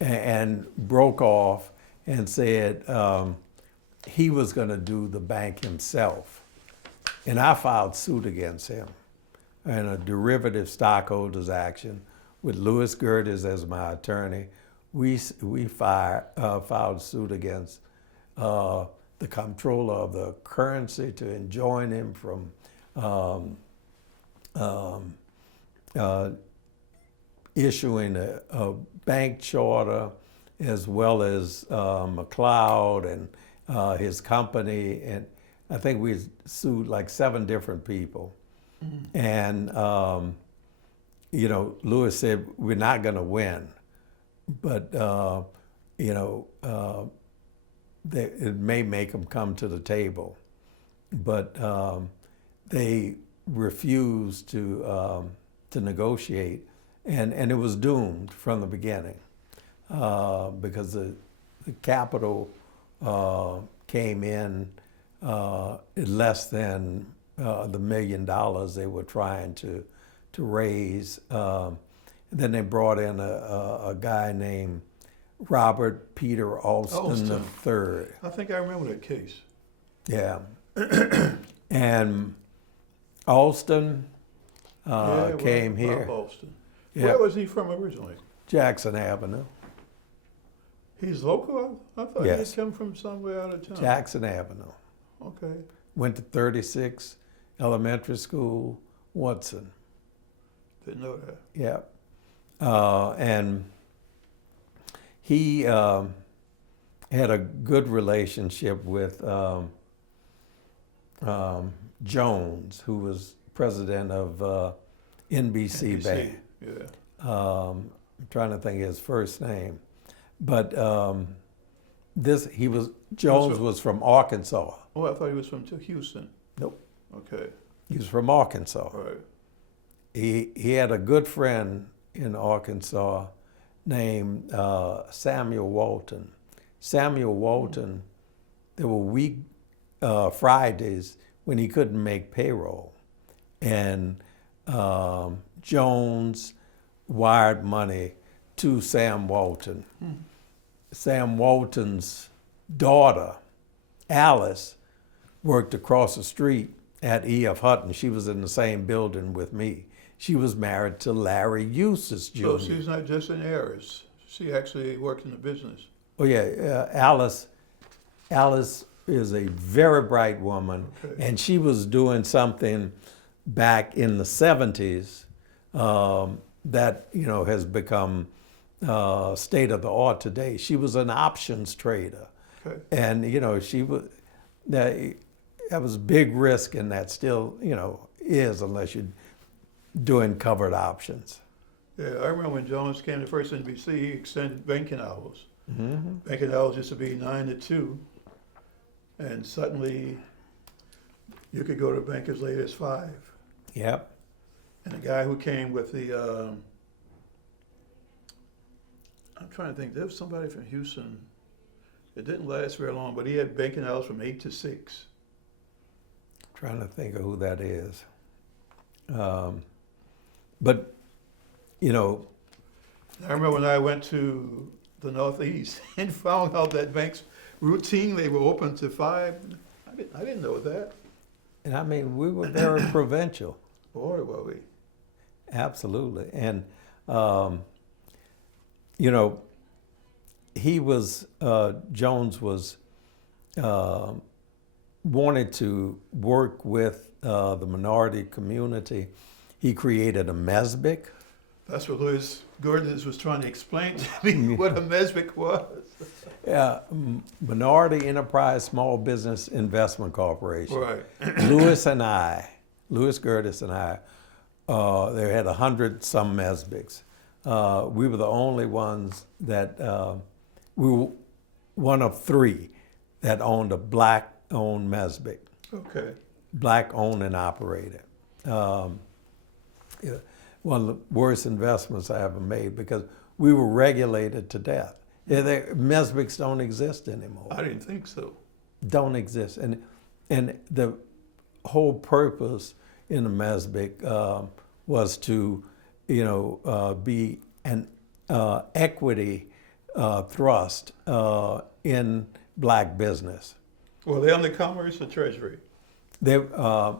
and broke off and said he was going to do the bank himself. And I filed suit against him in a derivative stockholders action with Louis Gerdes as my attorney. We filed suit against the comptroller of the currency to enjoin him from issuing a bank charter, as well as McLeod and his company. And I think we sued like 7 different people. And, Louis said, we're not going to win. But, it may make them come to the table. But they refused to negotiate, and it was doomed from the beginning because the capital came in less than the $1 million they were trying to raise. Then they brought in a guy named Robert Peter Alston III. I think I remember that case. Yeah. And Alston came here. Alston. Yeah. Where was he from originally? Jackson Avenue. He's local? I thought Yes. he'd come from somewhere out of town. Jackson Avenue. Okay. Went to 36 Elementary School, Woodson. Didn't know that. Yeah. And he had a good relationship with Jones, who was president of NBC Bank. Yeah. I'm trying to think of his first name. But Jones was from Arkansas. Oh, I thought he was from Houston. Nope. Okay. He was from Arkansas. All right. He had a good friend in Arkansas named Samuel Walton. Samuel Walton, there were week Fridays when he couldn't make payroll. And Jones wired money to Sam Walton. Sam Walton's daughter, Alice, worked across the street at E.F. Hutton. She was in the same building with me. She was married to Larry Eustace Jr. So she's not just an heiress. She actually worked in the business. Oh yeah, Alice is a very bright woman, Okay. and she was doing something back in the 70s that has become state of the art today. She was an options trader, Okay. and she was that was big risk, and that still is unless you're doing covered options. Yeah, I remember when Jones came to first NBC, he extended banking hours. Mm-hmm. Banking hours used to be 9 to 2, and suddenly you could go to the bank as late as 5. Yep. And the guy who came with the, I'm trying to think, there was somebody from Houston. It didn't last very long, but he had banking hours from 8 to 6. Trying to think of who that is. But I remember when I went to the Northeast and found out that banks routinely were open to 5. I didn't know that. and I mean, we were very provincial. Boy, were we. Absolutely. And, he was, Jones was, wanted to work with the minority community. He created a MESBIC. That's what Louis Gordon was trying to explain to me, what a MESBIC was. Minority Enterprise Small Business Investment Corporation. Right. Louis Gerdes and I, they had 100-some MESBICs. We were the only ones that, we were one of 3 that owned a black-owned MESBIC. Okay. Black-owned and operated. One of the worst investments I ever made because we were regulated to death. MESBICs don't exist anymore. I didn't think so. Don't exist. And the whole purpose in the MESBIC was to, be an equity thrust in black business. Were they under Commerce or Treasury? They were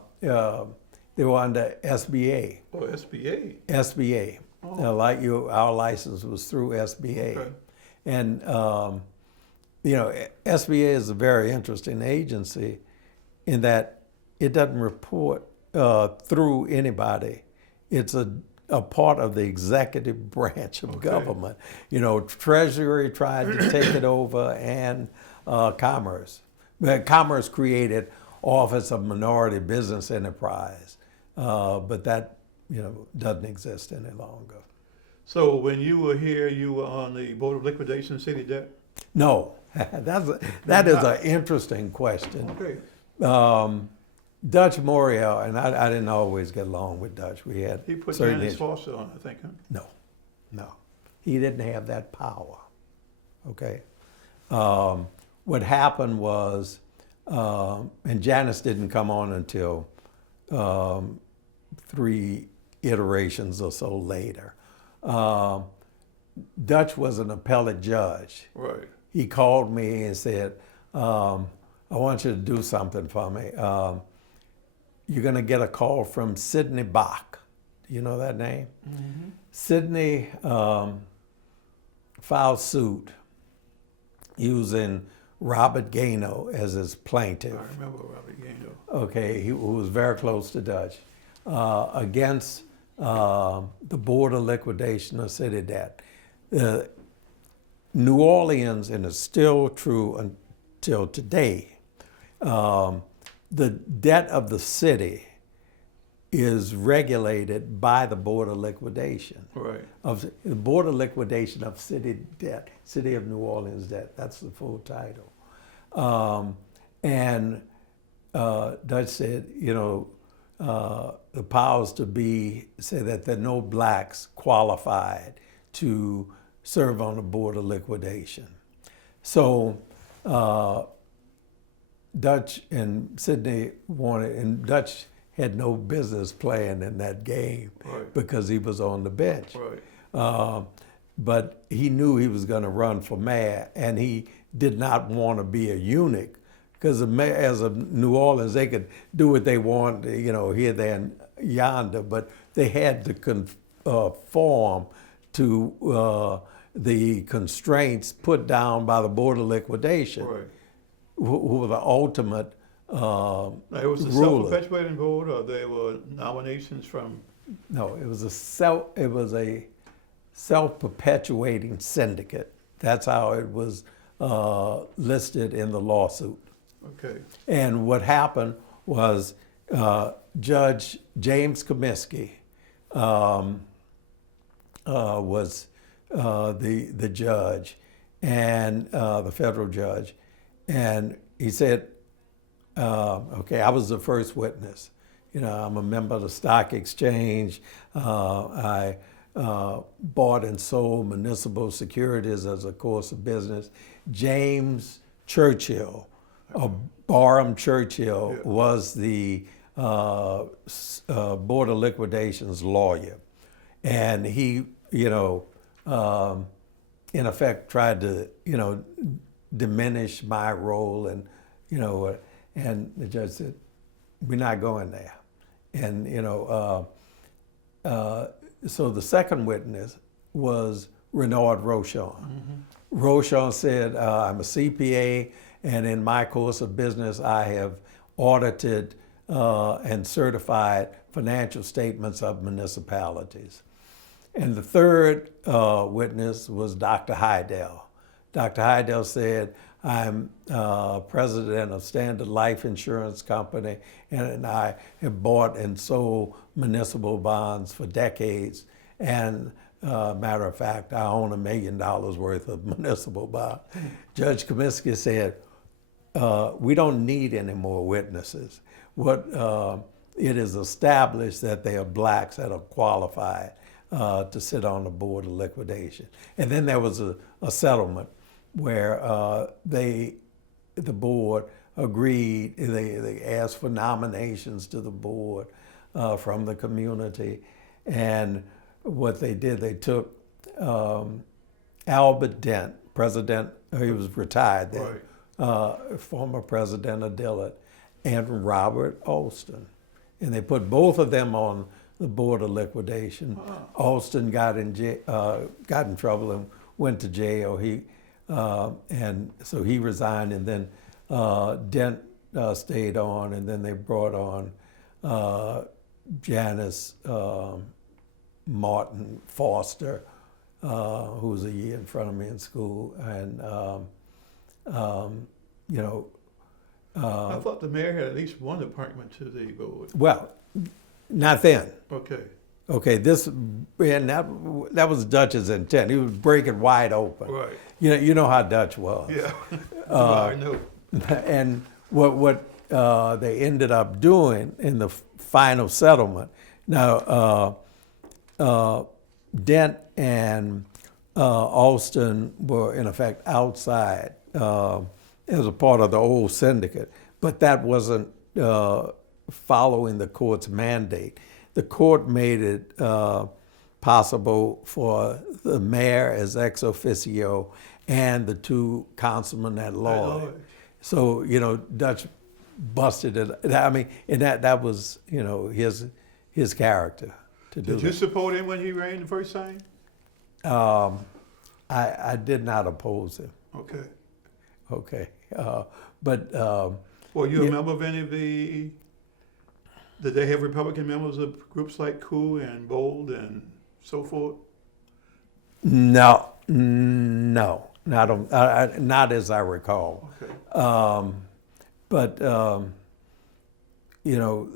under SBA. Oh, SBA. SBA. Oh. Our license was through SBA. Okay. And, SBA is a very interesting agency in that it doesn't report through anybody. It's a part of the executive branch of Okay. government. Treasury tried to take it over and Commerce. But Commerce created Office of Minority Business Enterprise, but that doesn't exist any longer. So when you were here, you were on the Board of Liquidation City Debt? No, that is an interesting question. Okay. Dutch Morial, and I didn't always get along with Dutch. We had He put certain Janice issues. Foster on, I think, huh? No, he didn't have that power. Okay, what happened was, and Janice didn't come on until 3 iterations or so later. Dutch was an appellate judge. Right. He called me and said, I want you to do something for me. You're going to get a call from Sidney Bache. Do you know that name? Mm-hmm. Sidney filed suit using Robert Gano as his plaintiff. I remember Robert Gano. Okay, who was very close to Dutch, against the Board of Liquidation of City Debt. New Orleans, and it's still true until today, the debt of the city is regulated by the Board of Liquidation. Right. Of the Board of Liquidation of City Debt, City of New Orleans Debt. That's the full title. And Dutch said, the powers to be say that there are no blacks qualified to serve on the board of liquidation. So Dutch and Sidney wanted, and Dutch had no business playing in that game Right. because he was on the bench. Right. But he knew he was going to run for mayor, and he did not want to be a eunuch, because as of New Orleans, they could do what they want, you know, here, there, and yonder, but they had to conform to the constraints put down by the Board of Liquidation, Right. who were the ultimate Now, it was a ruler. self-perpetuating board, or there were nominations from? No, it was a self-perpetuating syndicate. That's how it was listed in the lawsuit. Okay. And what happened was Judge James Comiskey was the judge, and the federal judge, and he said, okay, I was the first witness. You know, I'm a member of the stock exchange. I bought and sold municipal securities as a course of business. James Churchill, Barham Churchill, was the Board of Liquidation's lawyer. And he, you know, in effect tried to, you know, diminish my role, and, you know, and the judge said, we're not going there. And, you know, so the second witness was Renard Rochon. Mm-hmm. Rochon said, I'm a CPA, and in my course of business, I have audited and certified financial statements of municipalities. And the third witness was Dr. Hydell. Dr. Hydell said, I'm president of Standard Life Insurance Company, and I have bought and sold municipal bonds for decades. And matter of fact, I own $1 million worth of municipal bonds. Judge Comiskey said, we don't need any more witnesses. What it is established that they are blacks that are qualified to sit on the Board of Liquidation. And then there was a settlement where the board agreed, they asked for nominations to the board from the community. And what they did, they took Albert Dent, president, he was retired then, right. Former president of Dillard, and Robert Alston. And they put both of them on the Board of Liquidation. Alston got in trouble and went to jail. And so he resigned, and then Dent stayed on, and then they brought on Janice Martin Foster, who was a year in front of me in school, and you know. I thought the mayor had at least one appointment to the board. Well, not then. Okay. Okay, and that was Dutch's intent. He was breaking wide open. Right. You know how Dutch was. Yeah. I know. And what they ended up doing in the final settlement. Now, Dent and Alston were in effect outside as a part of the old syndicate, but that wasn't following the court's mandate. The court made it possible for the mayor as ex officio and the two councilmen at law. So, you know, Dutch busted it. I mean, and that was, you know, his character to do. Did you support him when he ran the first time? I did not oppose him. Okay. Okay. But were you a member of any of the? Did they have Republican members of groups like Coup and Bold and so forth? No, not as I recall. Okay. But you know,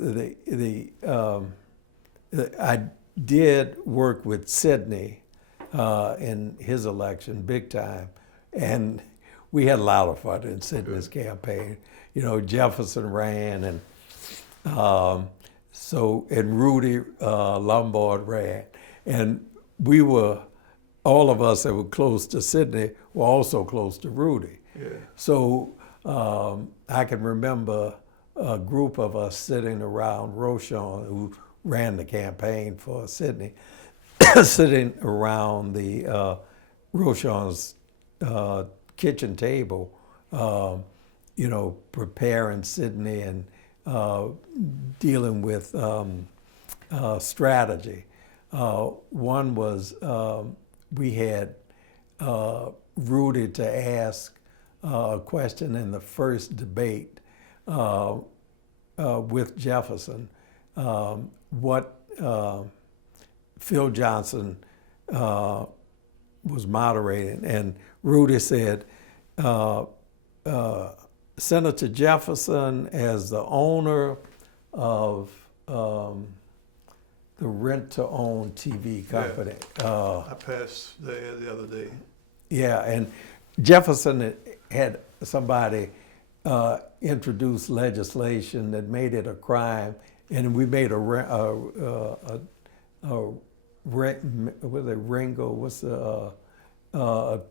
I did work with Sidney in his election big time, and we had a lot of fun in Sidney's campaign. You know, Jefferson ran, and and Rudy Lombard ran, and we were all of us that were close to Sidney were also close to Rudy. Yeah. So I can remember a group of us sitting around Rochon, who ran the campaign for Sidney, sitting around the Rochon's kitchen table, preparing Sidney and dealing with strategy. One was we had Rudy to ask a question in the first debate with Jefferson, what Phil Johnson was moderating, and Rudy said, Senator Jefferson, as the owner of the rent-to-own TV company. I passed there the other day. Yeah, and Jefferson had somebody introduce legislation that made it a crime, and we made a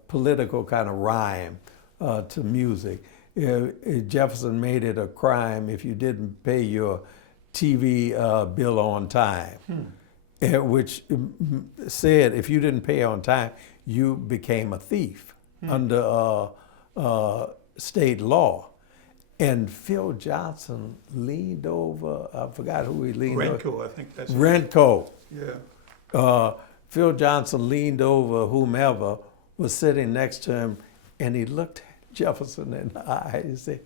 political kind of rhyme to music. Jefferson made it a crime if you didn't pay your TV bill on time, which said if you didn't pay on time, you became a thief under state law. And Phil Johnson leaned over, I forgot who he leaned over. Renko, I think that's Renko. Yeah. Phil Johnson leaned over whomever was sitting next to him, and he looked Jefferson in the eye and said,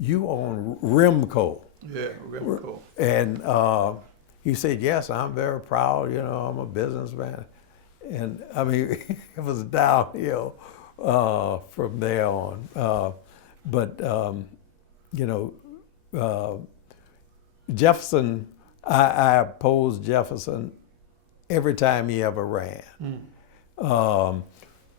"You own Remco." Yeah, Remco. And he said, "Yes, I'm very proud. I'm a businessman." And I mean, it was downhill from there on. Jefferson, I opposed Jefferson every time he ever ran.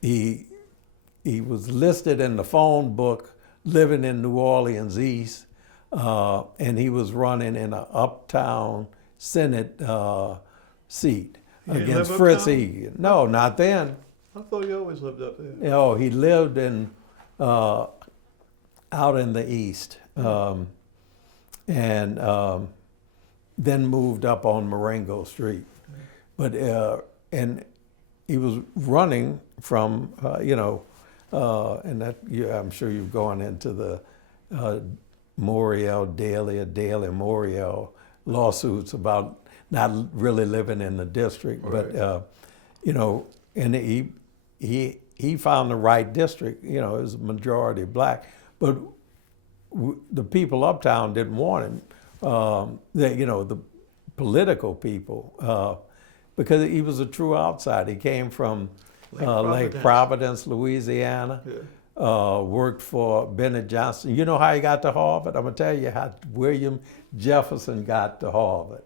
He was listed in the phone book living in New Orleans East, and he was running in an uptown Senate seat against Fritz Egan. No, not then. I thought he always lived up there. No, he lived in out in the East, and then moved up on Marengo Street. But and he was running from and that I'm sure you've gone into the Moriel Daly or Daly Moriel lawsuits about not really living in the district, Right. but and he found the right district. It was majority black, but the people uptown didn't want him. The political people, because he was a true outsider. He came from Lake Providence, Louisiana. Yeah. Worked for Bennett Johnson. You know how he got to Harvard? I'm gonna tell you how William Jefferson got to Harvard.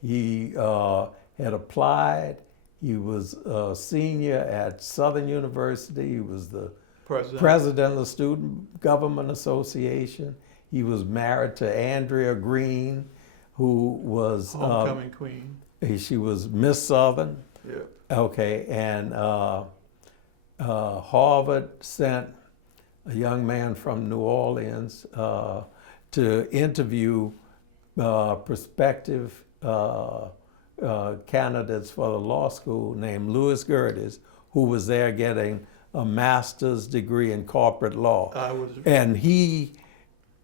He had applied. He was a senior at Southern University. He was the president of the Student Government Association. He was married to Andrea Green, who was homecoming queen. She was Miss Southern. Yeah. Okay, and Harvard sent a young man from New Orleans to interview prospective candidates for the law school named Louis Gerdes, who was there getting a master's degree in corporate law. And he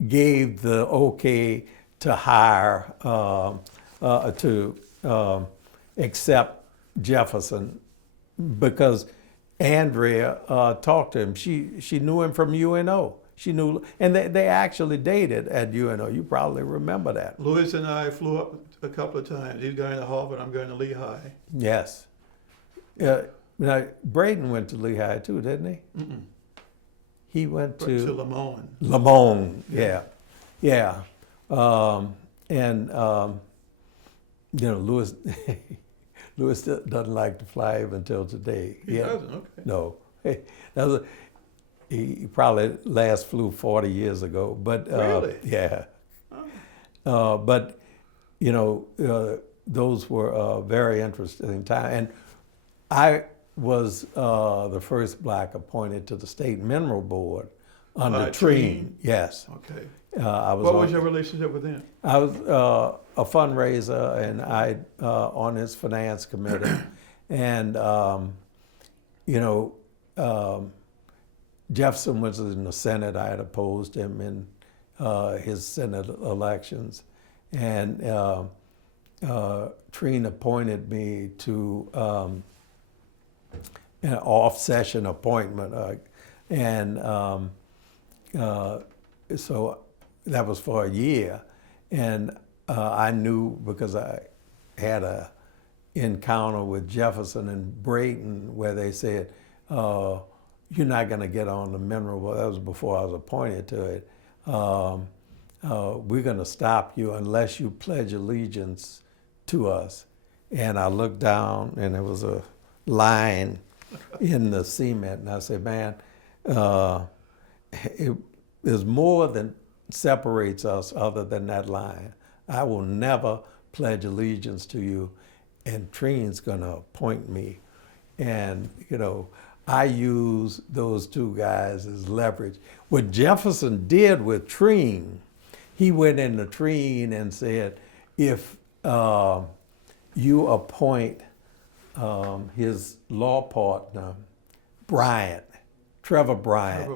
gave the okay to hire, to accept Jefferson, because Andrea talked to him. She knew him from UNO. She knew, and they actually dated at UNO. You probably remember that. Louis and I flew up a couple of times. He's going to Harvard, I'm going to Lehigh. Yes. Now, Braden went to Lehigh too, didn't he? Mm-mm. He went to Lamone. Lamone, yeah. Louis Louis doesn't like to fly even until today. He doesn't, okay. No. He probably last flew 40 years ago, but really? Yeah. But those were very interesting times, and was the first black appointed to the state mineral board under Treen? Treen. Yes. Okay. I was What was your relationship with him? I was a fundraiser, and I on his finance committee, and you know, Jefferson was in the Senate. I had opposed him in his Senate elections, and Treen appointed me to an off-session appointment, and so that was for a year, and I knew because I had a encounter with Jefferson and Brayton where they said, you're not going to get on the mineral board. That was before I was appointed to it. We're going to stop you unless you pledge allegiance to us. And I looked down, and there was a line in the cement, and I said, man, there's more than separates us other than that line. I will never pledge allegiance to you, and Treen's gonna appoint me. And, you know, I use those two guys as leverage. What Jefferson did with Treen, he went into Treen and said, if you appoint his law partner, Trevor Bryant,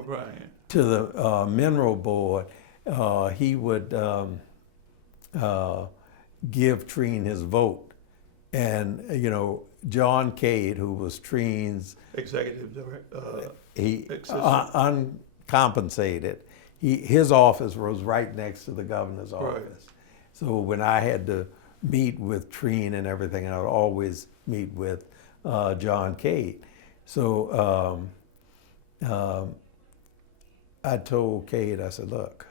to the mineral board, he would give Treen his vote. And, you know, John Cade, who was Treen's executive director, uncompensated, his office was right next to the governor's office. Right. So when I had to meet with Treen and everything, I would always meet with John Cade. So I told Cade, I said, look,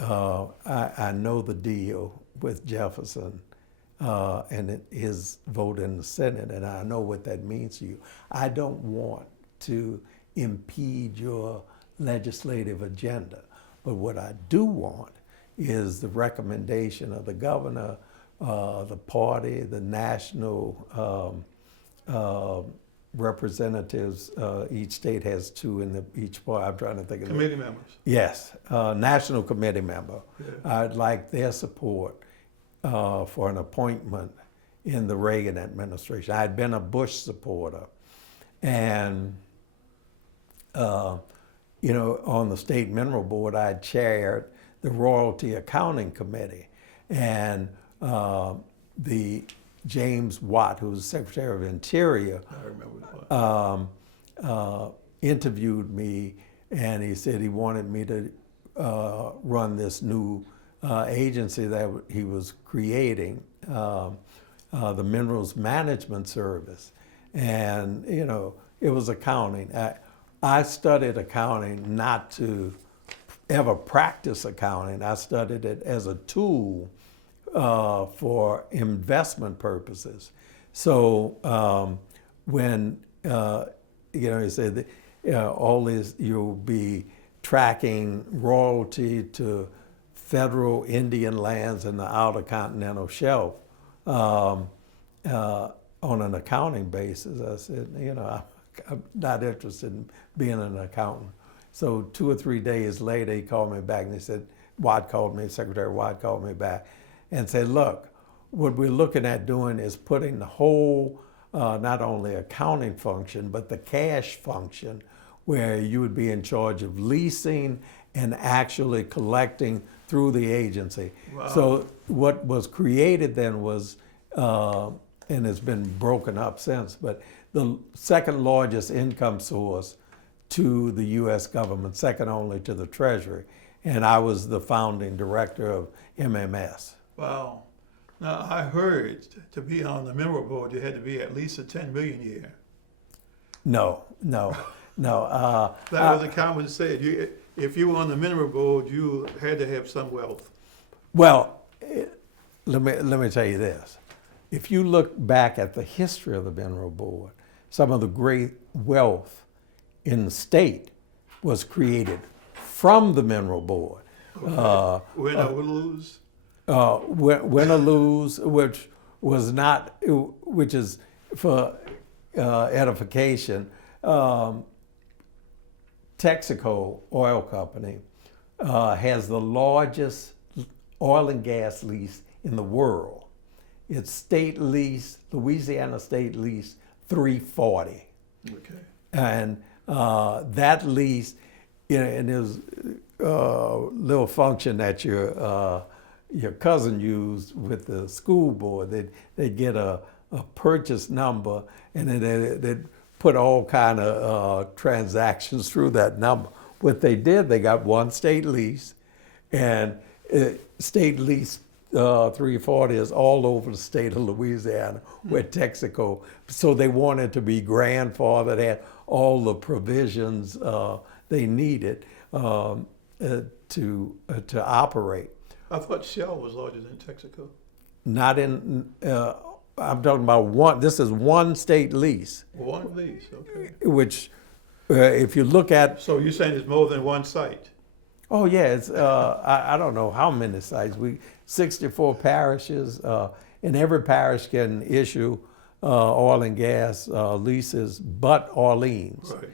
I know the deal with Jefferson and his vote in the Senate, and I know what that means to you. I don't want to impede your legislative agenda, but what I do want is the recommendation of the governor, the party, the national representatives. Each state has two in each party. I'm trying to think of committee members. Yes, national committee member. Yeah. I'd like their support for an appointment in the Reagan administration. I'd been a Bush supporter, and you know, on the state mineral board, I chaired the royalty accounting committee, and the James Watt, who was Secretary of Interior, I remember interviewed me, and he said he wanted me to run this new agency that he was creating, the Minerals Management Service. And, you know, it was accounting. I studied accounting not to ever practice accounting. I studied it as a tool for investment purposes. So when, you know, he said, all this, you'll be tracking royalty to federal Indian lands in the outer continental shelf on an accounting basis. I said, you know, I'm not interested in being an accountant. So 2 or 3 days later, he called me back and he said, Secretary Watt called me back and said, look, what we're looking at doing is putting the whole, not only accounting function, but the cash function, where you would be in charge of leasing and actually collecting through the agency. Wow. So what was created then was, and it's been broken up since, but the second largest income source to the U.S. government, second only to the Treasury. And I was the founding director of MMS. Wow. Now, I heard to be on the mineral board, you had to be at least a $10 million year. No. That was a common saying. If you were on the mineral board, you had to have some wealth. Well, let me tell you this. If you look back at the history of the mineral board, some of the great wealth in the state was created from the mineral board. Okay. Win or lose? Win or lose, which is for edification, Texaco Oil Company has the largest oil and gas lease in the world. It's state lease, Louisiana state lease 340. Okay. And that lease, and there's a little function that your cousin used with the school board. They'd get a purchase number, and then they'd put all kind of transactions through that number. What they did, they got one state lease, and state lease 340 is all over the state of Louisiana, where Texaco. So they wanted to be grandfathered, had all the provisions they needed to operate. I thought Shell was larger than Texaco. Not in. I'm talking about one. This is one state lease. One lease, okay. Which, if you look at. So you're saying it's more than one site? Oh yeah, it's. I don't know how many sites. 64 parishes, and every parish can issue oil and gas leases, but Orleans. Right.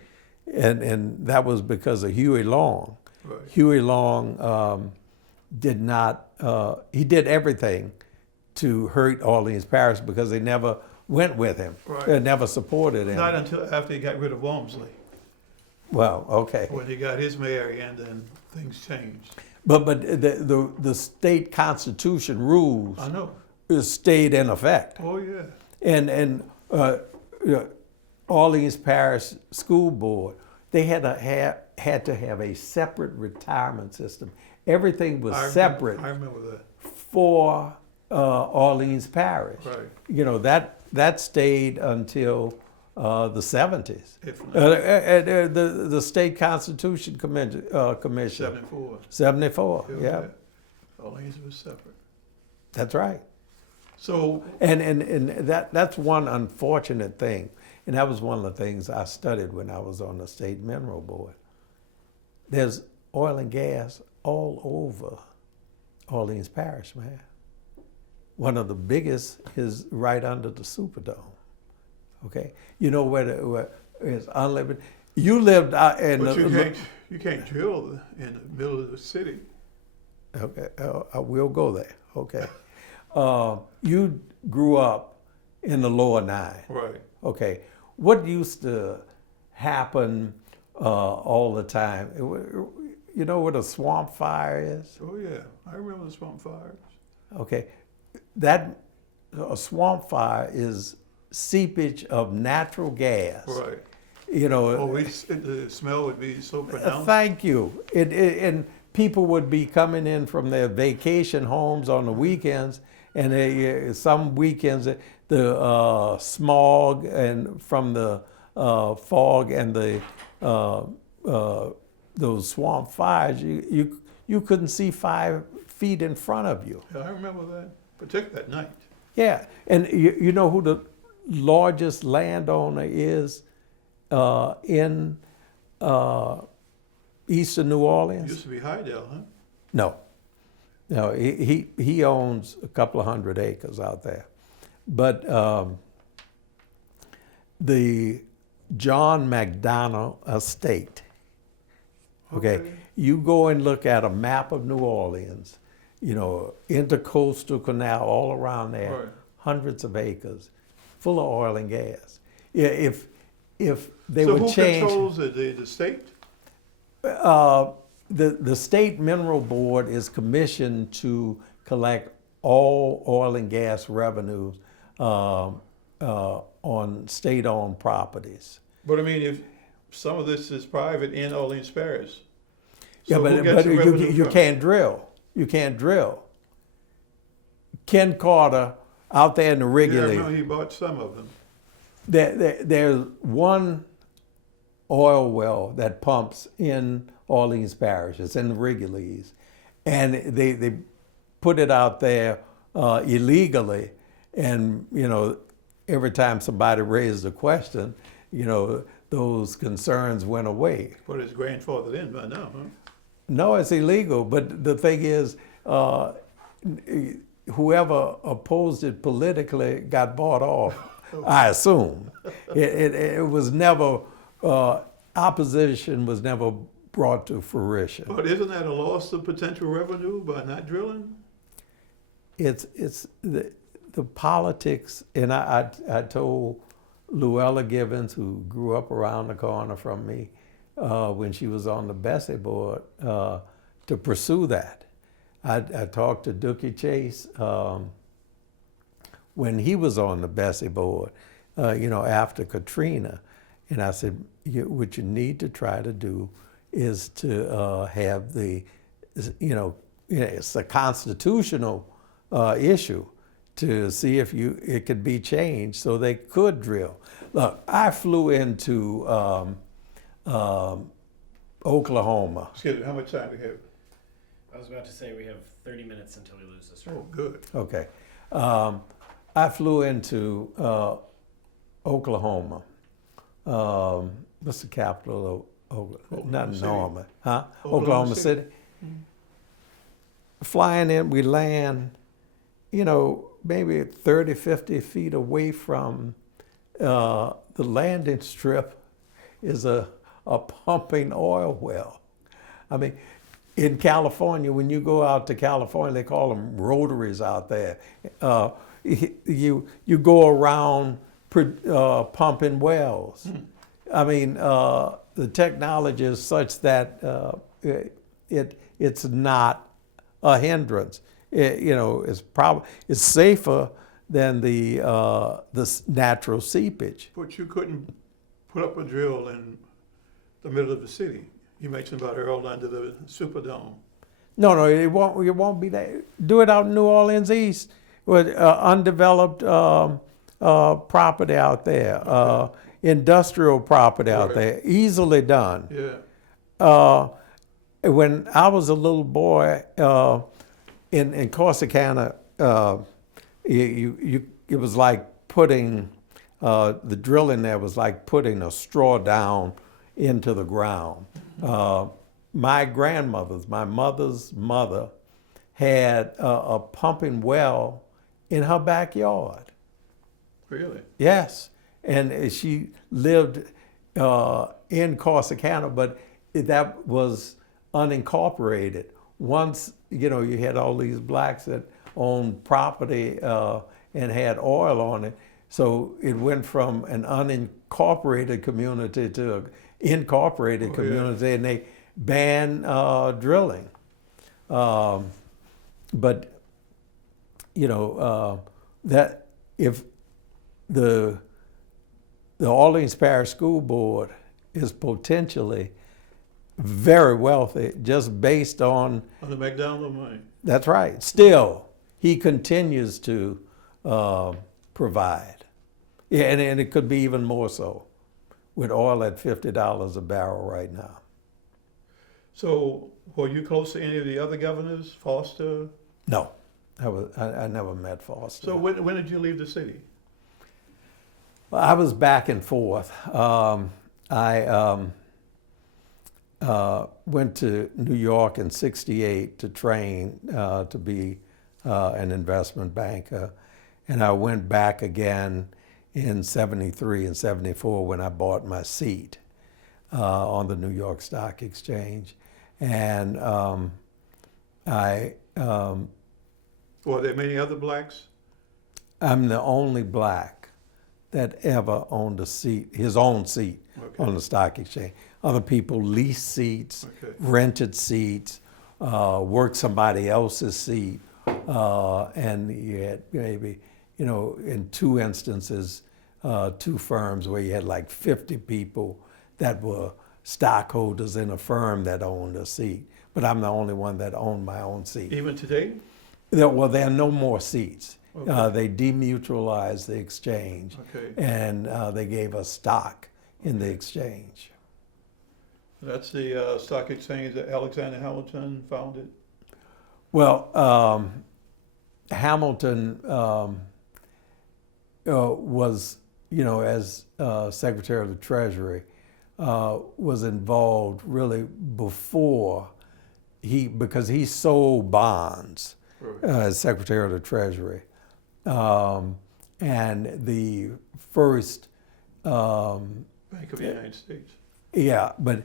And that was because of Huey Long. Right. Huey Long did not. He did everything to hurt Orleans Parish because they never went with him. Right. They never supported him. Not until after he got rid of Walmsley. Well, okay. When he got his mayor in, then things changed. But the state constitution rules I know. stayed in effect. Oh, yeah. And Orleans Parish School Board, they had to have a separate retirement system. Everything was separate I remember that. for Orleans Parish. Right. You know, that stayed until the 70s. If not, The State Constitution Commission. 74. 74, It was yeah. there. Orleans was separate. That's right. So, And that's one unfortunate thing. And that was one of the things I studied when I was on the State Mineral Board. There's oil and gas all over Orleans Parish, man. One of the biggest is right under the Superdome. Okay, you know where it's unlimited. You lived out in. but you can't drill in the middle of the city. Okay, I will go there. Okay, you grew up in the Lower Nine. Right. Okay, what used to happen all the time? You know what a swamp fire is? Oh, yeah. I remember the swamp fires. Okay, a swamp fire is seepage of natural gas. Right. You know. Oh, the smell would be so pronounced. Thank you. And people would be coming in from their vacation homes on the weekends, and some weekends the smog and from the fog and the those swamp fires, you couldn't see 5 feet in front of you. Yeah, I remember that, particularly at night. Yeah, and you know who the largest landowner is in eastern New It Orleans? used to be Hydell, huh? No, he owns a couple of 100 acres out there, but the John McDonald Estate. Okay, you go and look at a map of New Orleans. You know, intercoastal canal all around there, Right. hundreds of acres, full of oil and gas. Yeah, if they So would who change. controls the state? The State Mineral Board is commissioned to collect all oil and gas revenues on state-owned properties. But I mean, if some of this is private in Orleans Parish. Yeah, So who but gets the revenue you from it? can't drill. You can't drill. Ken Carter out there in the Yeah, I Wrigley. remember he bought some of them. There's one oil well that pumps in Orleans Parish. It's in the Wrigley's, and they put it out there illegally. And you know, every time somebody raised a question, you know, those concerns went away. But it's grandfathered in by now, huh? No, it's illegal. But the thing is, whoever opposed it politically got bought off, I assume. It was never, opposition was never brought to fruition. But isn't that a loss of potential revenue by not drilling? It's the politics, and I told Luella Gibbons, who grew up around the corner from me, when she was on the Bessie board, to pursue that. I talked to Dookie Chase when he was on the Bessie board, after Katrina, and I said, what you need to try to do is to have it's a constitutional issue to see if it could be changed so they could drill. Look, I flew into Oklahoma. Excuse me, how much time do we have? I was about to say we have 30 minutes until we lose this room. Oh, good. Okay. I flew into Oklahoma. What's the capital of Oklahoma? Not City. Norman. Huh? Oklahoma City. City. Flying in, we land, maybe 30, 50 feet away from the landing strip is a pumping oil well. I mean, in California, when you go out to California, they call them rotaries out there. You go around pumping wells. I mean, the technology is such that it's not a hindrance. It's safer than the natural seepage. But you couldn't put up a drill in the middle of the city. You mentioned about Earl under the Superdome. No, it won't be that. Do it out in New Orleans East with undeveloped property out there, industrial property out there, easily done. Yeah. When I was a little boy in Corsicana, it was like putting the drilling there was like putting a straw down into the ground. My mother's mother, had a pumping well in her backyard. Really? Yes, and she lived in Corsicana, but that was unincorporated. Once you had all these blacks that owned property and had oil on it, so it went from an unincorporated community to an incorporated community, and they banned drilling. But that if the Orleans Parish School Board is potentially very wealthy just based on the McDonald money. That's right. Still, he continues to provide, and it could be even more so with oil at $50 a barrel right now. So, were you close to any of the other governors, Foster? No, I never met Foster. So when did you leave the city? Well, I was back and forth. I went to New York in '68 to train to be an investment banker, and I went back again in '73 and '74 when I bought my seat on the New York Stock Exchange. And Were there many other blacks? I'm the only black that ever owned a seat, his own seat, on the stock exchange. Other people leased seats, rented seats, worked somebody else's seat, and you had maybe, in two instances, two firms where you had like 50 people that were stockholders in a firm that owned a seat. But I'm the only one that owned my own seat. Even today? There are no more seats. They demutualized the exchange, and they gave us stock in the exchange. That's the stock exchange that Alexander Hamilton founded? Well, Hamilton was, as Secretary of the Treasury, was involved really before because he sold bonds as Secretary of the Treasury. And the first Bank of the United States. Yeah, but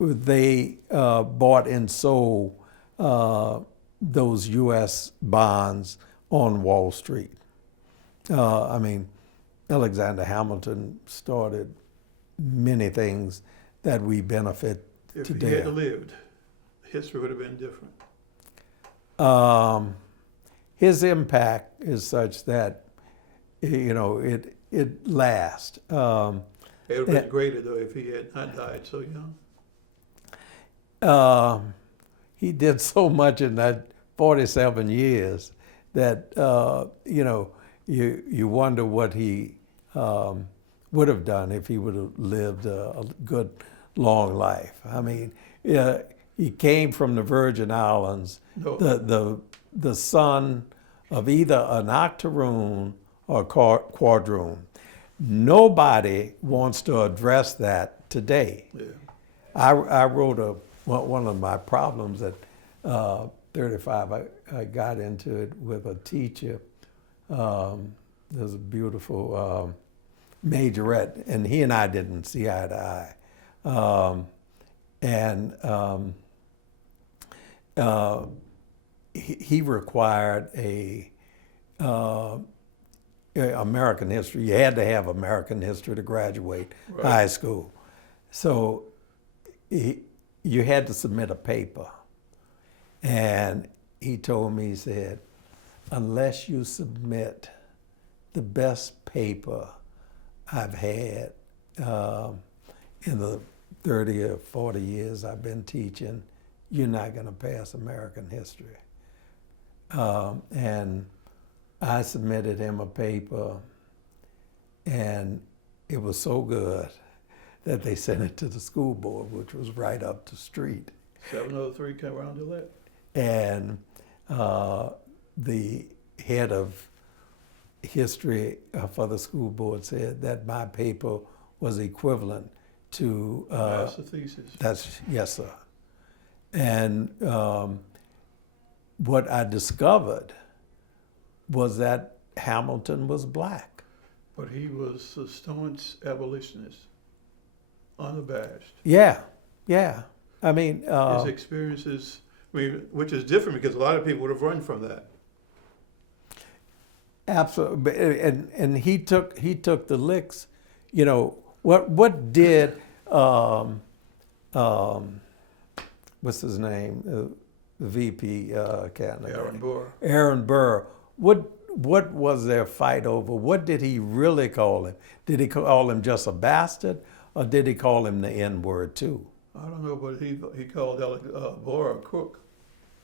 they bought and sold those U.S. bonds on Wall Street. I mean, Alexander Hamilton started many things that we benefit If today. he had lived, history would have been different. His impact is such that, you know, it lasts. It would have been greater, though, if he had not died so young. He did so much in that 47 years that, you know, you wonder what he would have done if he would have lived a good, long life. I mean, he came from the Virgin Islands, No. the son of either an octoroon or quadroon. Nobody wants to address that today. Yeah. I wrote one of my problems at 35. I got into it with a teacher. There's a beautiful majorette, and he and I didn't see eye to eye. He required American history. You had to have American history to graduate Right. high school. So you had to submit a paper. And he told me, he said, unless you submit the best paper I've had in the 30 or 40 years I've been teaching, you're not going to pass American history. And I submitted him a paper, and it was so good that they sent it to the school board, which was right up the street. 703 came around to that. And the head of history for the school board said that my paper was equivalent to Master thesis. that's yes, sir. And what I discovered was that Hamilton was black. But he was a staunch abolitionist, unabashed. Yeah. I mean, His experiences, I mean, which is different because a lot of people would have run from that. absolutely. And he took the licks. You know, what did what's his name? The VP candidate. Aaron Burr. Aaron Burr. What was their fight over? What did he really call him? Did he call him just a bastard, or did he call him the N-word too? I don't know, but he called Burr a crook,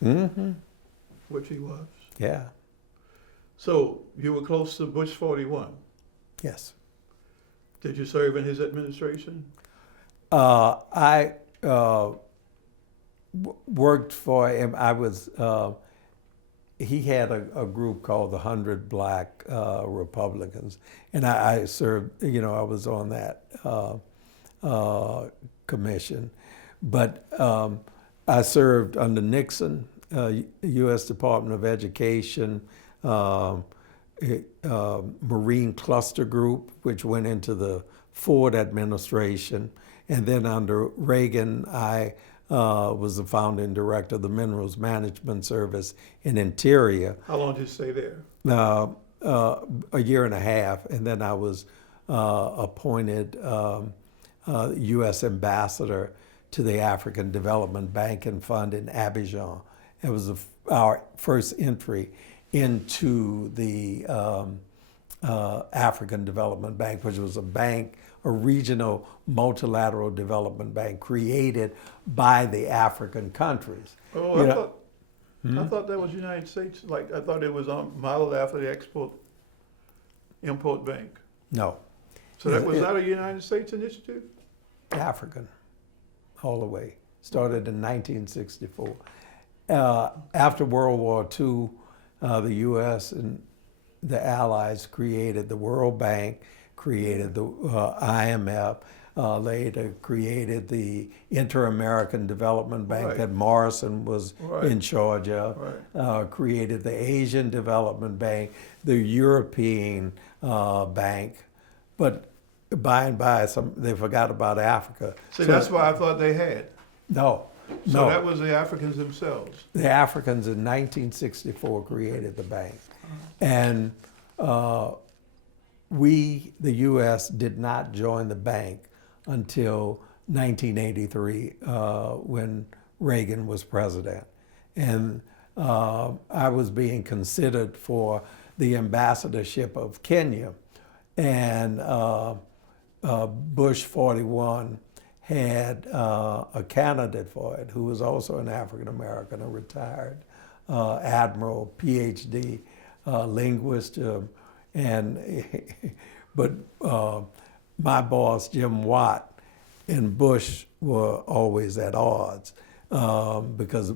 Mm-hmm. which he was. Yeah. So you were close to Bush 41. Yes. Did you serve in his administration? I worked for him. I was. He had a group called the 100 Black Republicans, and I served. You know, I was on that commission, but I served under Nixon, U.S. Department of Education, Marine Cluster Group, which went into the Ford administration, and then under Reagan, I was the founding director of the Minerals Management Service in Interior. How long did you stay there? A year and a half, and then I was appointed U.S. ambassador to the African Development Bank and Fund in Abidjan. It was our first entry into the African Development Bank, which was a bank, a regional multi-lateral development bank created by the African countries. Oh, I thought that was United States. Like I thought it was modeled after the Export-Import Bank. No, So that was not a United States initiative? African, all the way. Started in 1964. After World War II, the U.S. and the Allies created the World Bank, created the IMF, later created the Inter-American Development Bank Right. that Morrison was Right. in charge of, created the Asian Development Bank, the European Bank, but by and by, they forgot about Africa. See, So- that's why I thought they had. No, So no. that was the Africans themselves. The Africans in 1964 created the bank. And we, the U.S., did not join the bank until 1983 when Reagan was president. And I was being considered for the ambassadorship of Kenya. And Bush 41 had a candidate for it who was also an African American, a retired admiral, PhD, linguist, but my boss, Jim Watt, and Bush were always at odds because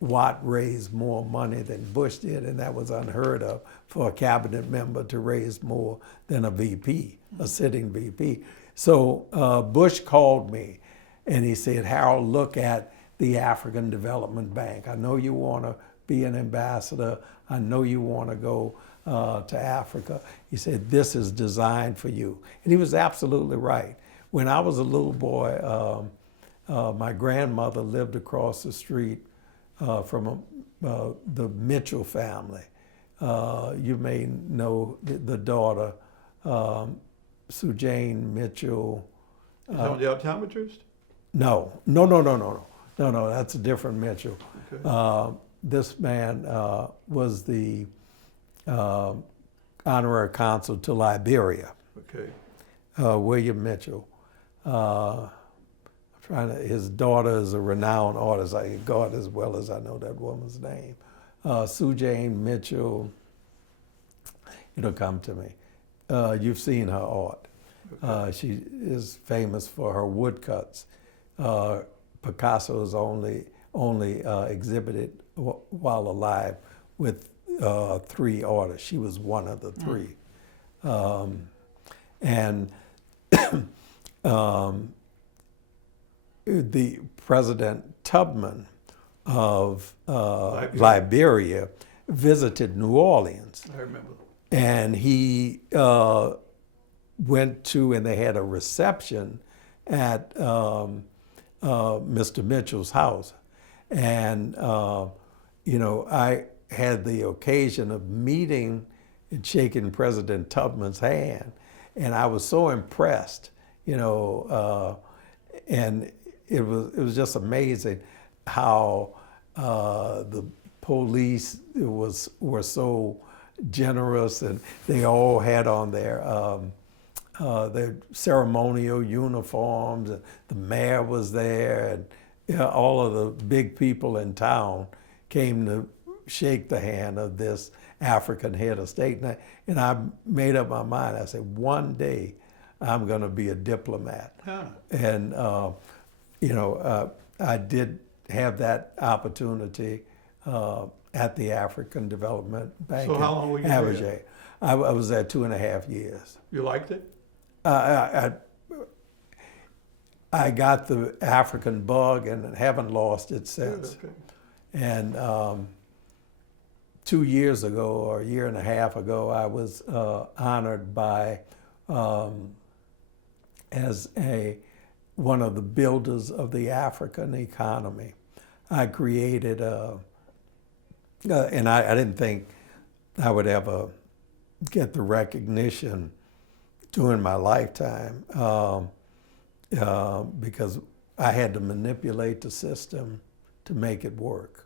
Watt raised more money than Bush did, and that was unheard of for a cabinet member to raise more than a VP, a sitting VP. So Bush called me and he said, Harold, look at the African Development Bank. I know you want to be an ambassador. I know you want to go to Africa. He said, this is designed for you. And he was absolutely right. When I was a little boy, my grandmother lived across the street from the Mitchell family. You may know the daughter, Sue Jane Mitchell. Is that the optometrist? No, that's a different Mitchell. Okay. This man was the honorary consul to Liberia, Okay. William Mitchell. His daughter is a renowned artist. God, as well as I know that woman's name. Sue Jane Mitchell, it'll come to me. You've seen her art. Okay. She is famous for her woodcuts. Picasso is only exhibited while alive with 3 artists. She was one of the 3. And the President Tubman of Liberia visited New Orleans. I remember. And he went to, and they had a reception at Mr. Mitchell's house. And, I had the occasion of meeting and shaking President Tubman's hand. And I was so impressed, and it was just amazing how the police were so generous, and they all had on their ceremonial uniforms. And the mayor was there, and all of the big people in town came to shake the hand of this African head of state. And I made up my mind. I said, one day I'm going to be a diplomat. Huh. And I did have that opportunity at the African Development Bank. So how long were you there? Average. I was there 2.5 years. You liked it? I got the African bug and haven't lost it since. Okay. And 2 years ago, or a year and a half ago, I was honored by as one of the builders of the African economy. I created and I didn't think I would ever get the recognition during my lifetime because I had to manipulate the system to make it work.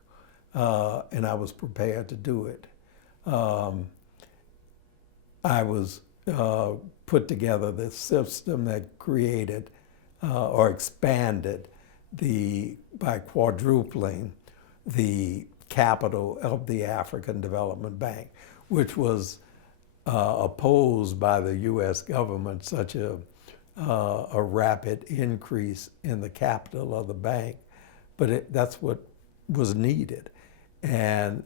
And I was prepared to do it. I was put together the system that created or expanded by quadrupling the capital of the African Development Bank, which was opposed by the U.S. government, such a rapid increase in the capital of the bank. But that's what was needed. And,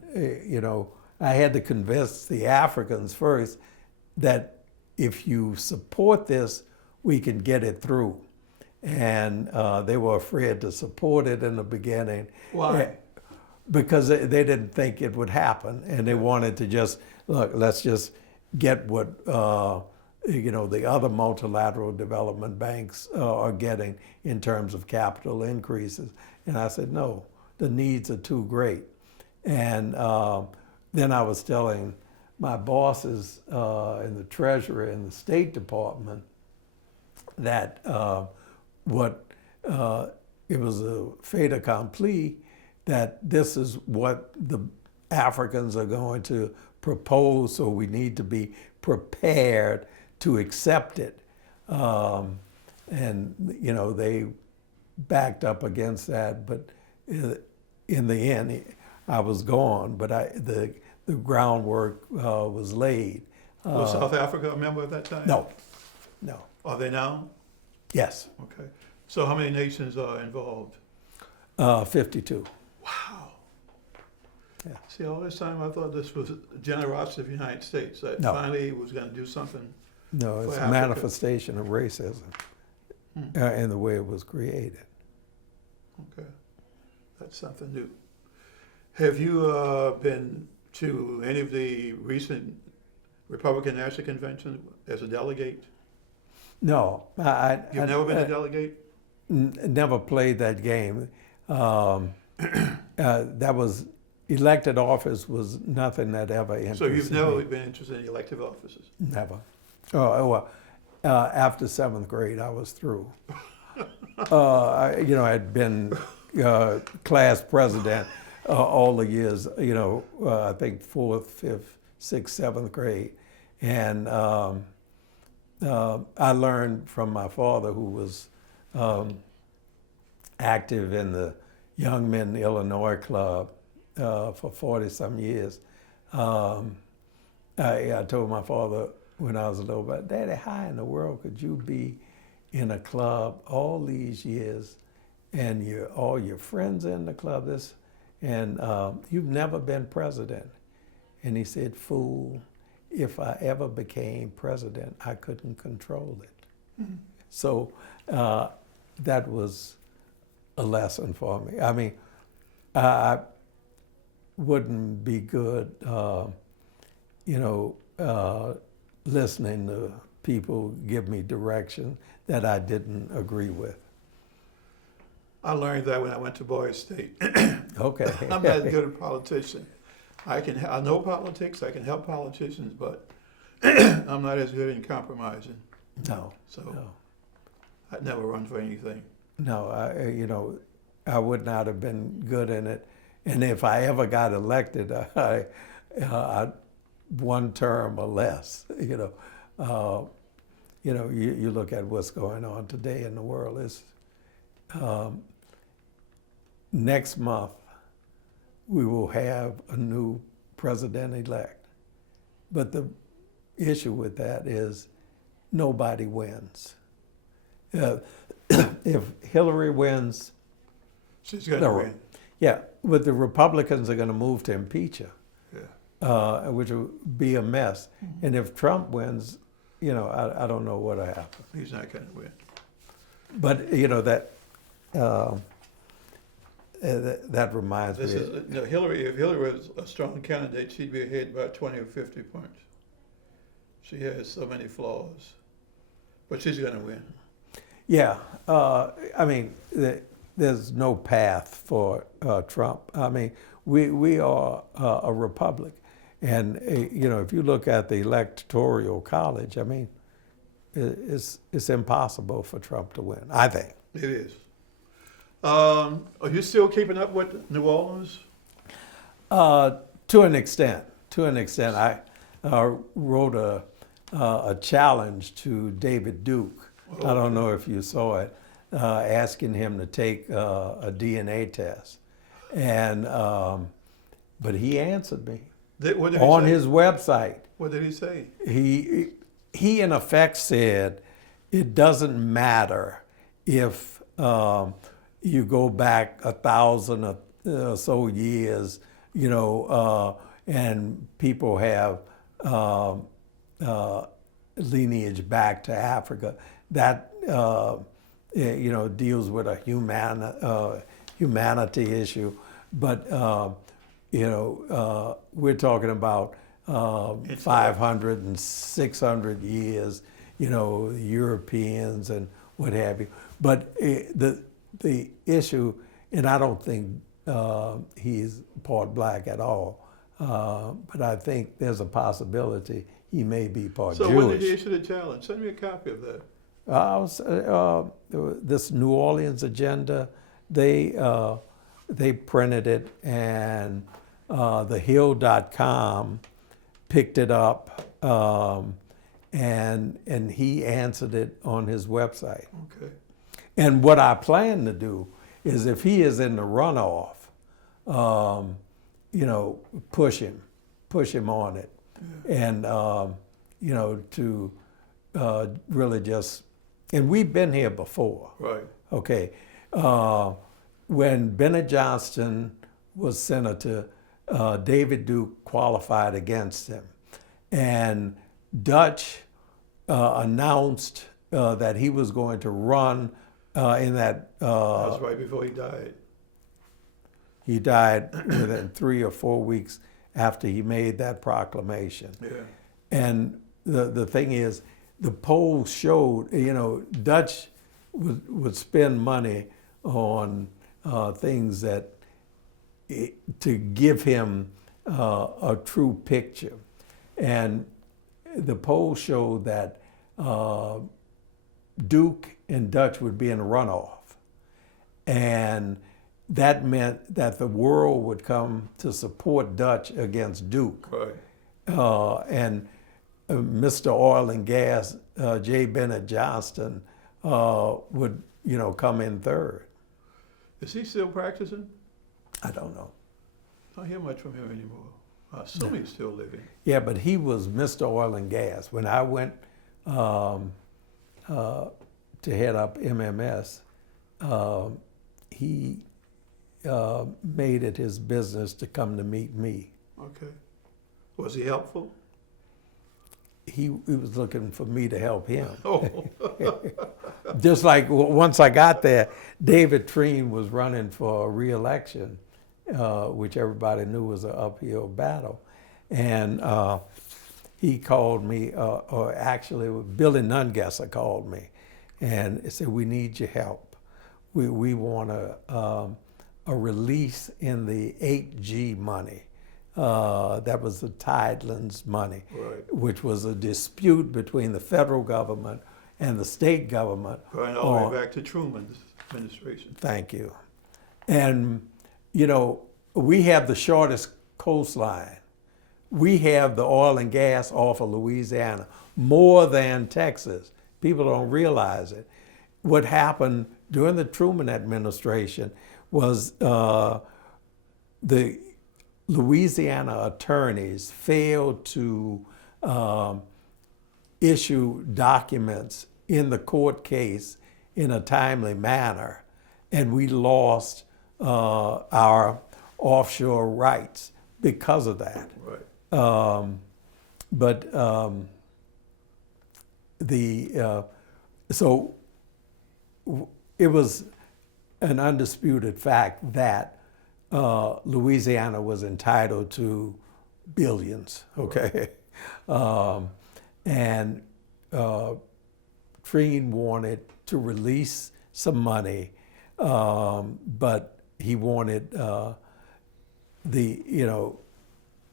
I had to convince the Africans first that if you support this, we can get it through. And they were afraid to support it in the beginning. Why? Because they didn't think it would happen. And they wanted to let's just get what the other multilateral development banks are getting in terms of capital increases. And I said, no, the needs are too great. And then I was telling my bosses in the Treasury and the State Department that it was a fait accompli that this is what the Africans are going to propose, so we need to be prepared to accept it. And they backed up against that, but in the end, I was gone, but the groundwork was laid. Was South Africa a member at that time? No. Are they now? Yes. Okay. So how many nations are involved? 52. Wow. Yeah. See, all this time I thought this was generosity of the United States, that No. finally was going to do something. No, it's For a Africa. manifestation of racism in the way it was created. Okay. That's something new. Have you been to any of the recent Republican National Convention as a delegate? No, You've never been a delegate? never played that game. That was elected office was nothing that ever interested So you've never me. been interested in elective offices? Never. After seventh grade, I was through. I'd been class president all the years. I think fourth, fifth, sixth, seventh grade, and I learned from my father, who was active in the Young Men Illinois Club for 40-some years. I told my father when I was a little boy, Daddy, how in the world could you be in a club all these years and all your friends in the club, and you've never been president? And he said, fool, if I ever became president, I couldn't control it. Mm-hmm. So that was a lesson for me. I mean, I wouldn't be good, listening to people give me direction that I didn't agree with. I learned that when I went to Boise State. Okay. I'm not as good a politician. I know politics, I can help politicians, but I'm not as good in compromising. No. So No. I'd never run for anything. No, I would not have been good in it. And if I ever got elected, I one term or less. You look at what's going on today in the world. Next month, we will have a new president-elect. But the issue with that is nobody wins. If Hillary wins, She's going to win. yeah, but the Republicans are going to move to impeach her, Yeah. which will be a mess. Mm-hmm. And if Trump wins, I don't know what'll happen. He's not going to win. But that reminds me. Hillary. If Hillary was a strong candidate, she'd be ahead by 20 or 50 points. She has so many flaws, but she's going to win. Yeah, I mean, there's no path for Trump. I mean, we are a republic, and if you look at the Electoral College, I mean, it's impossible for Trump to win, I think. It is. Are you still keeping up with New Orleans? To an extent. I wrote a challenge to David Duke. I don't know if you saw it, asking him to take a DNA test, and but he answered me What did he on say? his website. What did he say? He in effect said it doesn't matter if you go back 1,000 or so years, and people have lineage back to Africa. That deals with a humanity issue, but we're talking about Interesting. 500 and 600 years, you know, Europeans and what have you. But the issue, and I don't think he's part black at all, but I think there's a possibility he may be part So Jewish. when did he issue the challenge? Send me a copy of that. This New Orleans agenda, they printed it, and thehill.com picked it up, and he answered it on his website. Okay. And what I plan to do is, if he is in the runoff, you know, push him on it, and you know, to really just. And we've been here before. Right. Okay. When Bennett Johnston was senator, David Duke qualified against him. And Dutch announced that he was going to run in that. That was right before he died. He died within 3 or 4 weeks after he made that proclamation. Yeah. And the thing is, the polls showed, you know, Dutch would spend money on things that to give him a true picture. And the polls showed that Duke and Dutch would be in a runoff. And that meant that the world would come to support Dutch against Duke. Right. And Mr. Oil and Gas, J. Bennett Johnston, would, you know, come in third. Is he still practicing? I don't know. I don't hear much from him anymore. I assume he's still living. Yeah, but he was Mr. Oil and Gas. When I went to head up MMS, he made it his business to come to meet me. Okay. Was he helpful? He was looking for me to help him. Oh. Just like once I got there, David Treen was running for re-election, which everybody knew was an uphill battle. And he called me, or actually Billy Nungesser called me, and he said, "We need your help. We want a release in the 8G money." That was the Tidelands money, Right. which was a dispute between the federal government and the state government. Going all the way back to Truman's administration. Thank you. And, you know, we have the shortest coastline. We have the oil and gas off of Louisiana, more than Texas. People don't realize it. What happened during the Truman administration was the Louisiana attorneys failed to issue documents in the court case in a timely manner, and we lost our offshore rights because of that. Right. So it was an undisputed fact that Louisiana was entitled to billions, okay? And Treen wanted to release some money, but he wanted an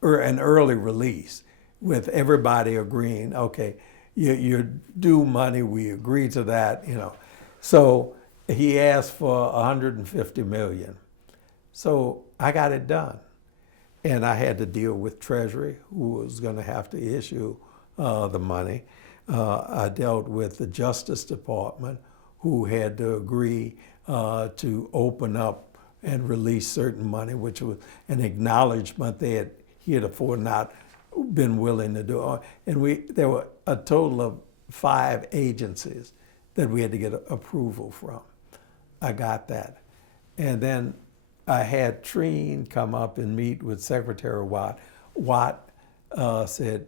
early release, with everybody agreeing, okay, you're due money, we agree to that, you know. So he asked for $150 million. So I got it done. And I had to deal with Treasury, who was going to have to issue the money. I dealt with the Justice Department, who had to agree to open up and release certain money, which was an acknowledgement they had heretofore not been willing to do. And there were a total of 5 agencies that we had to get approval from. I got that. And then I had Treen come up and meet with Secretary Watt. Watt said,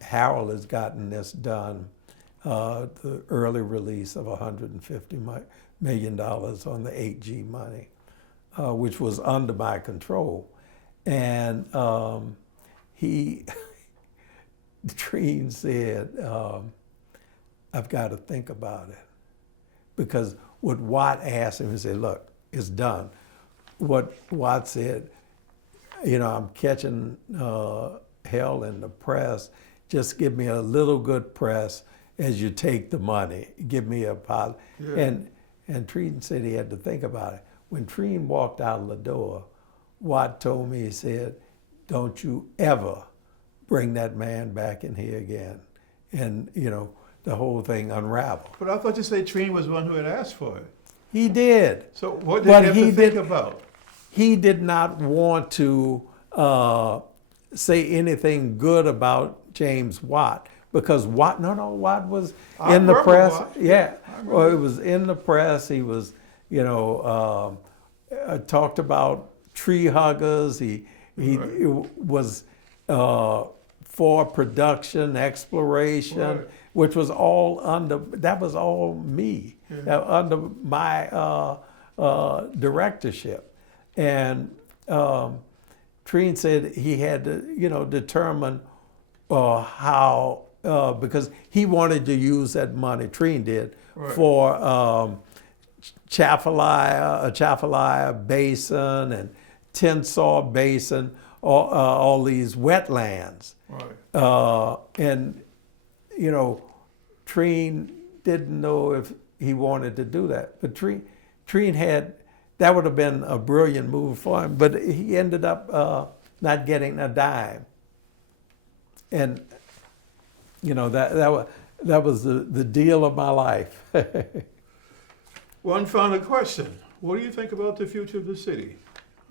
Harold has gotten this done, the early release of $150 million on the 8G money, which was under my control. And he Treen said, I've got to think about it. Because what Watt asked him, he said, look, it's done. What Watt said, I'm catching hell in the press. Just give me a little good press as you take the money. Give me a positive. Yeah. And Treen said he had to think about it. When Treen walked out of the door, Watt told me, he said, don't you ever bring that man back in here again. And, the whole thing unraveled. But I thought you said Treen was the one who had asked for it. He did. So what did he have to think about? He did not want to say anything good about James Watt because Watt was in the press. Watt. Yeah, well, it was in the press. He was, talked about tree huggers. He was for production, exploration, Right. which was all that was all me, under my directorship. And Treen said he had to, determine how, because he wanted to use that money, Treen did, Right. for Chafalaya Basin and Tensor Basin, all these wetlands. Right. And, Treen didn't know if he wanted to do that. But Treen had, that would have been a brilliant move for him, but he ended up not getting a dime. And, that was the deal of my life. One final question. What do you think about the future of the city?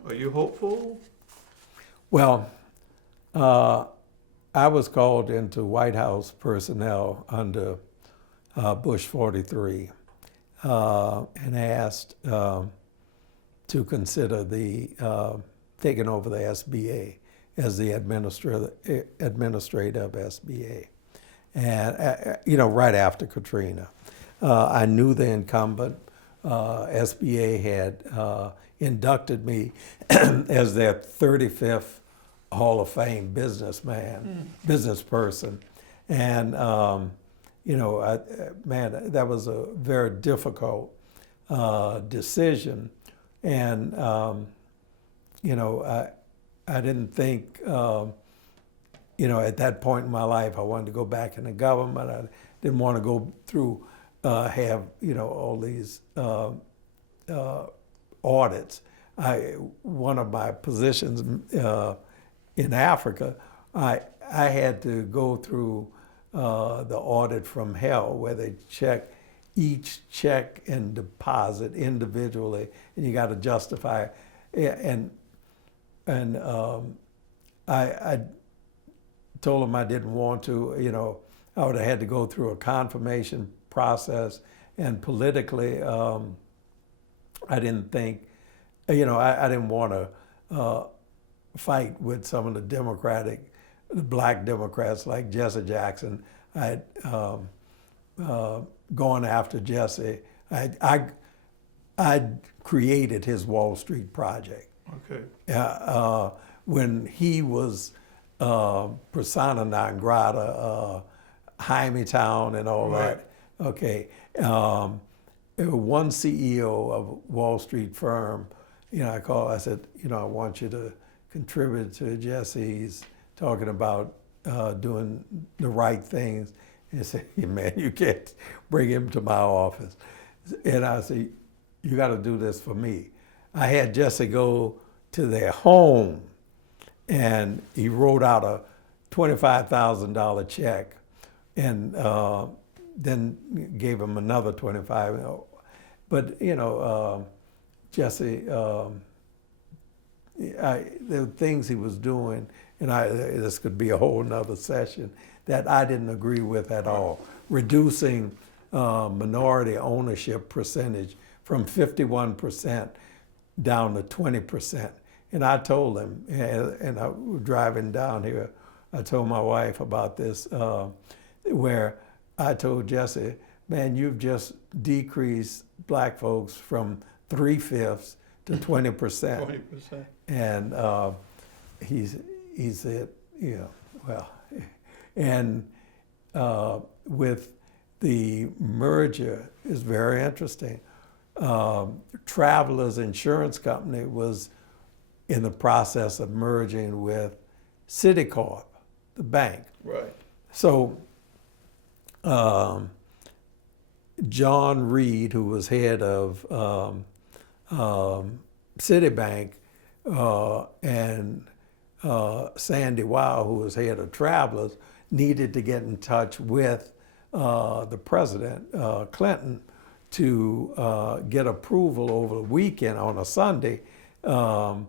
Are you hopeful? Well, I was called into White House personnel under Bush 43 and asked to consider taking over the SBA as the administrator of SBA. And, right after Katrina. I knew the incumbent. SBA had inducted me as their 35th Hall of Fame business person. And, that was a very difficult decision. And, I didn't think, at that point in my life, I wanted to go back in the government. I didn't want to go through, have, all these audits. One of my positions in Africa, I had to go through the audit from hell, where they check each check and deposit individually, and you got to justify it. And I told them I didn't want to. I would have had to go through a confirmation process, and politically, I didn't think, I didn't want to fight with some of the black Democrats like Jesse Jackson. I had gone after Jesse. I created his Wall Street Project. Okay. When he was persona non grata, Hymietown and all Right. that. Okay. One CEO of a Wall Street firm, I said, I want you to contribute to Jesse's talking about doing the right things. And he said, man, you can't bring him to my office. And I said, you got to do this for me. I had Jesse go to their home, and he wrote out a $25,000 check, and then gave him another 25. But Jesse, the things he was doing, and this could be a whole nother session, that I didn't agree with at all. Reducing minority ownership percentage from 51% down to 20%. And I told him, and I was driving down here, I told my wife about this, where I told Jesse, man, you've just decreased black folks from 3/5 to 20%. 20%. And he said, well, And with the merger is very interesting. Travelers Insurance Company was in the process of merging with Citicorp, the bank. Right. So John Reed, who was head of Citibank, and Sandy Weil, who was head of Travelers, needed to get in touch with the president, Clinton, to get approval over the weekend on a Sunday for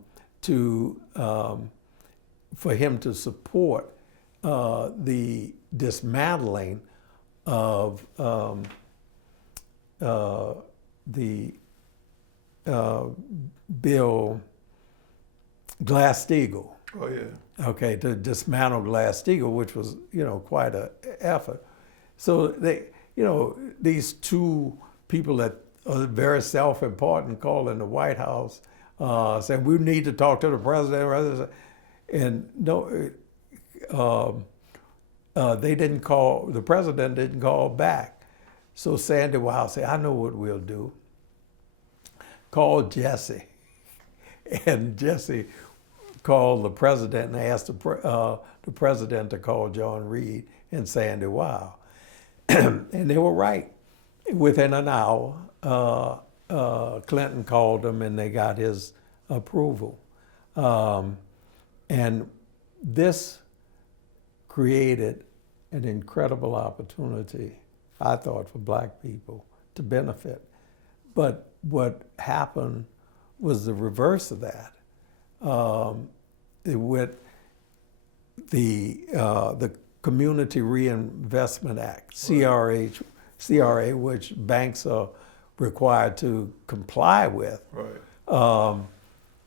him to support the dismantling of the Bill Glass-Steagall. Oh, yeah. Okay, to dismantle Glass-Steagall, which was, quite an effort. So these two people that are very self-important call in the White House, saying we need to talk to the president, and no, they didn't call. The president didn't call back. So Sandy Weil said, "I know what we'll do. Call Jesse," and Jesse called the president and asked the president to call John Reed and Sandy Weil. And they were right. Within an hour, Clinton called him and they got his approval. And this created an incredible opportunity, I thought, for black people to benefit. But what happened was the reverse of that. With the Community Reinvestment Act, CRA, which banks are required to comply with, Right.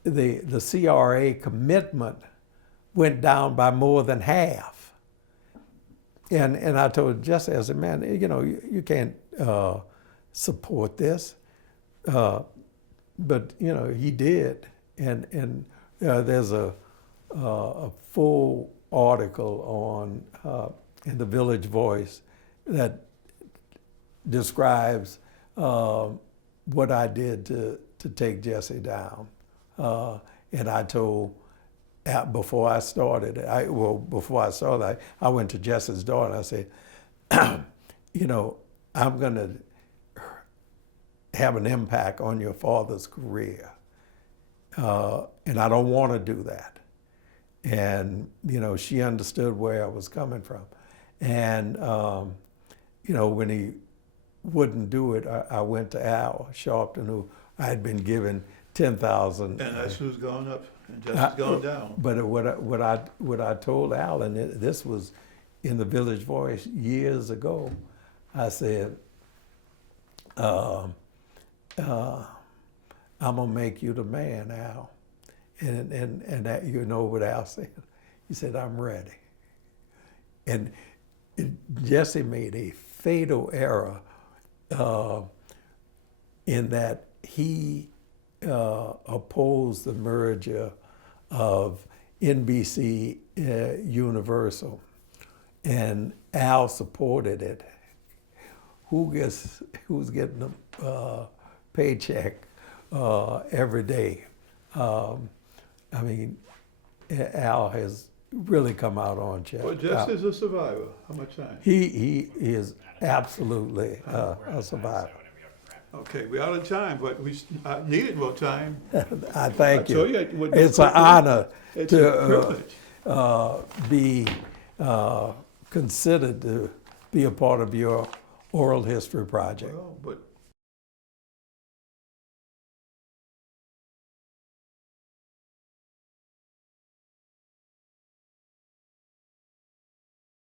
the CRA commitment went down by more than half. And I told Jesse, I said, man, you can't support this. But he did, and there's a full article on in the Village Voice that describes what I did to take Jesse down. And I told before I started, I went to Jesse's door and I said, I'm going to have an impact on your father's career. And I don't want to do that. And, she understood where I was coming from. And, when he wouldn't do it, I went to Al Sharpton, who I had been given $10,000. And that's who's gone up and Jesse's gone down. But what I told Al, and this was in the Village Voice years ago, I said, I'm gonna make you the man, Al. And that, what Al said? He said, I'm ready. And Jesse made a fatal error in that he opposed the merger of NBC Universal, and Al supported it. Who's getting a paycheck every day? Al has really come out on check. Well, Jesse is a survivor. How much time? He is absolutely a survivor. Okay, we're out of time, but we needed more time. I thank I told you. it would be It's an quickly. honor It's a to privilege. be considered to be a part of your oral history project. Well, but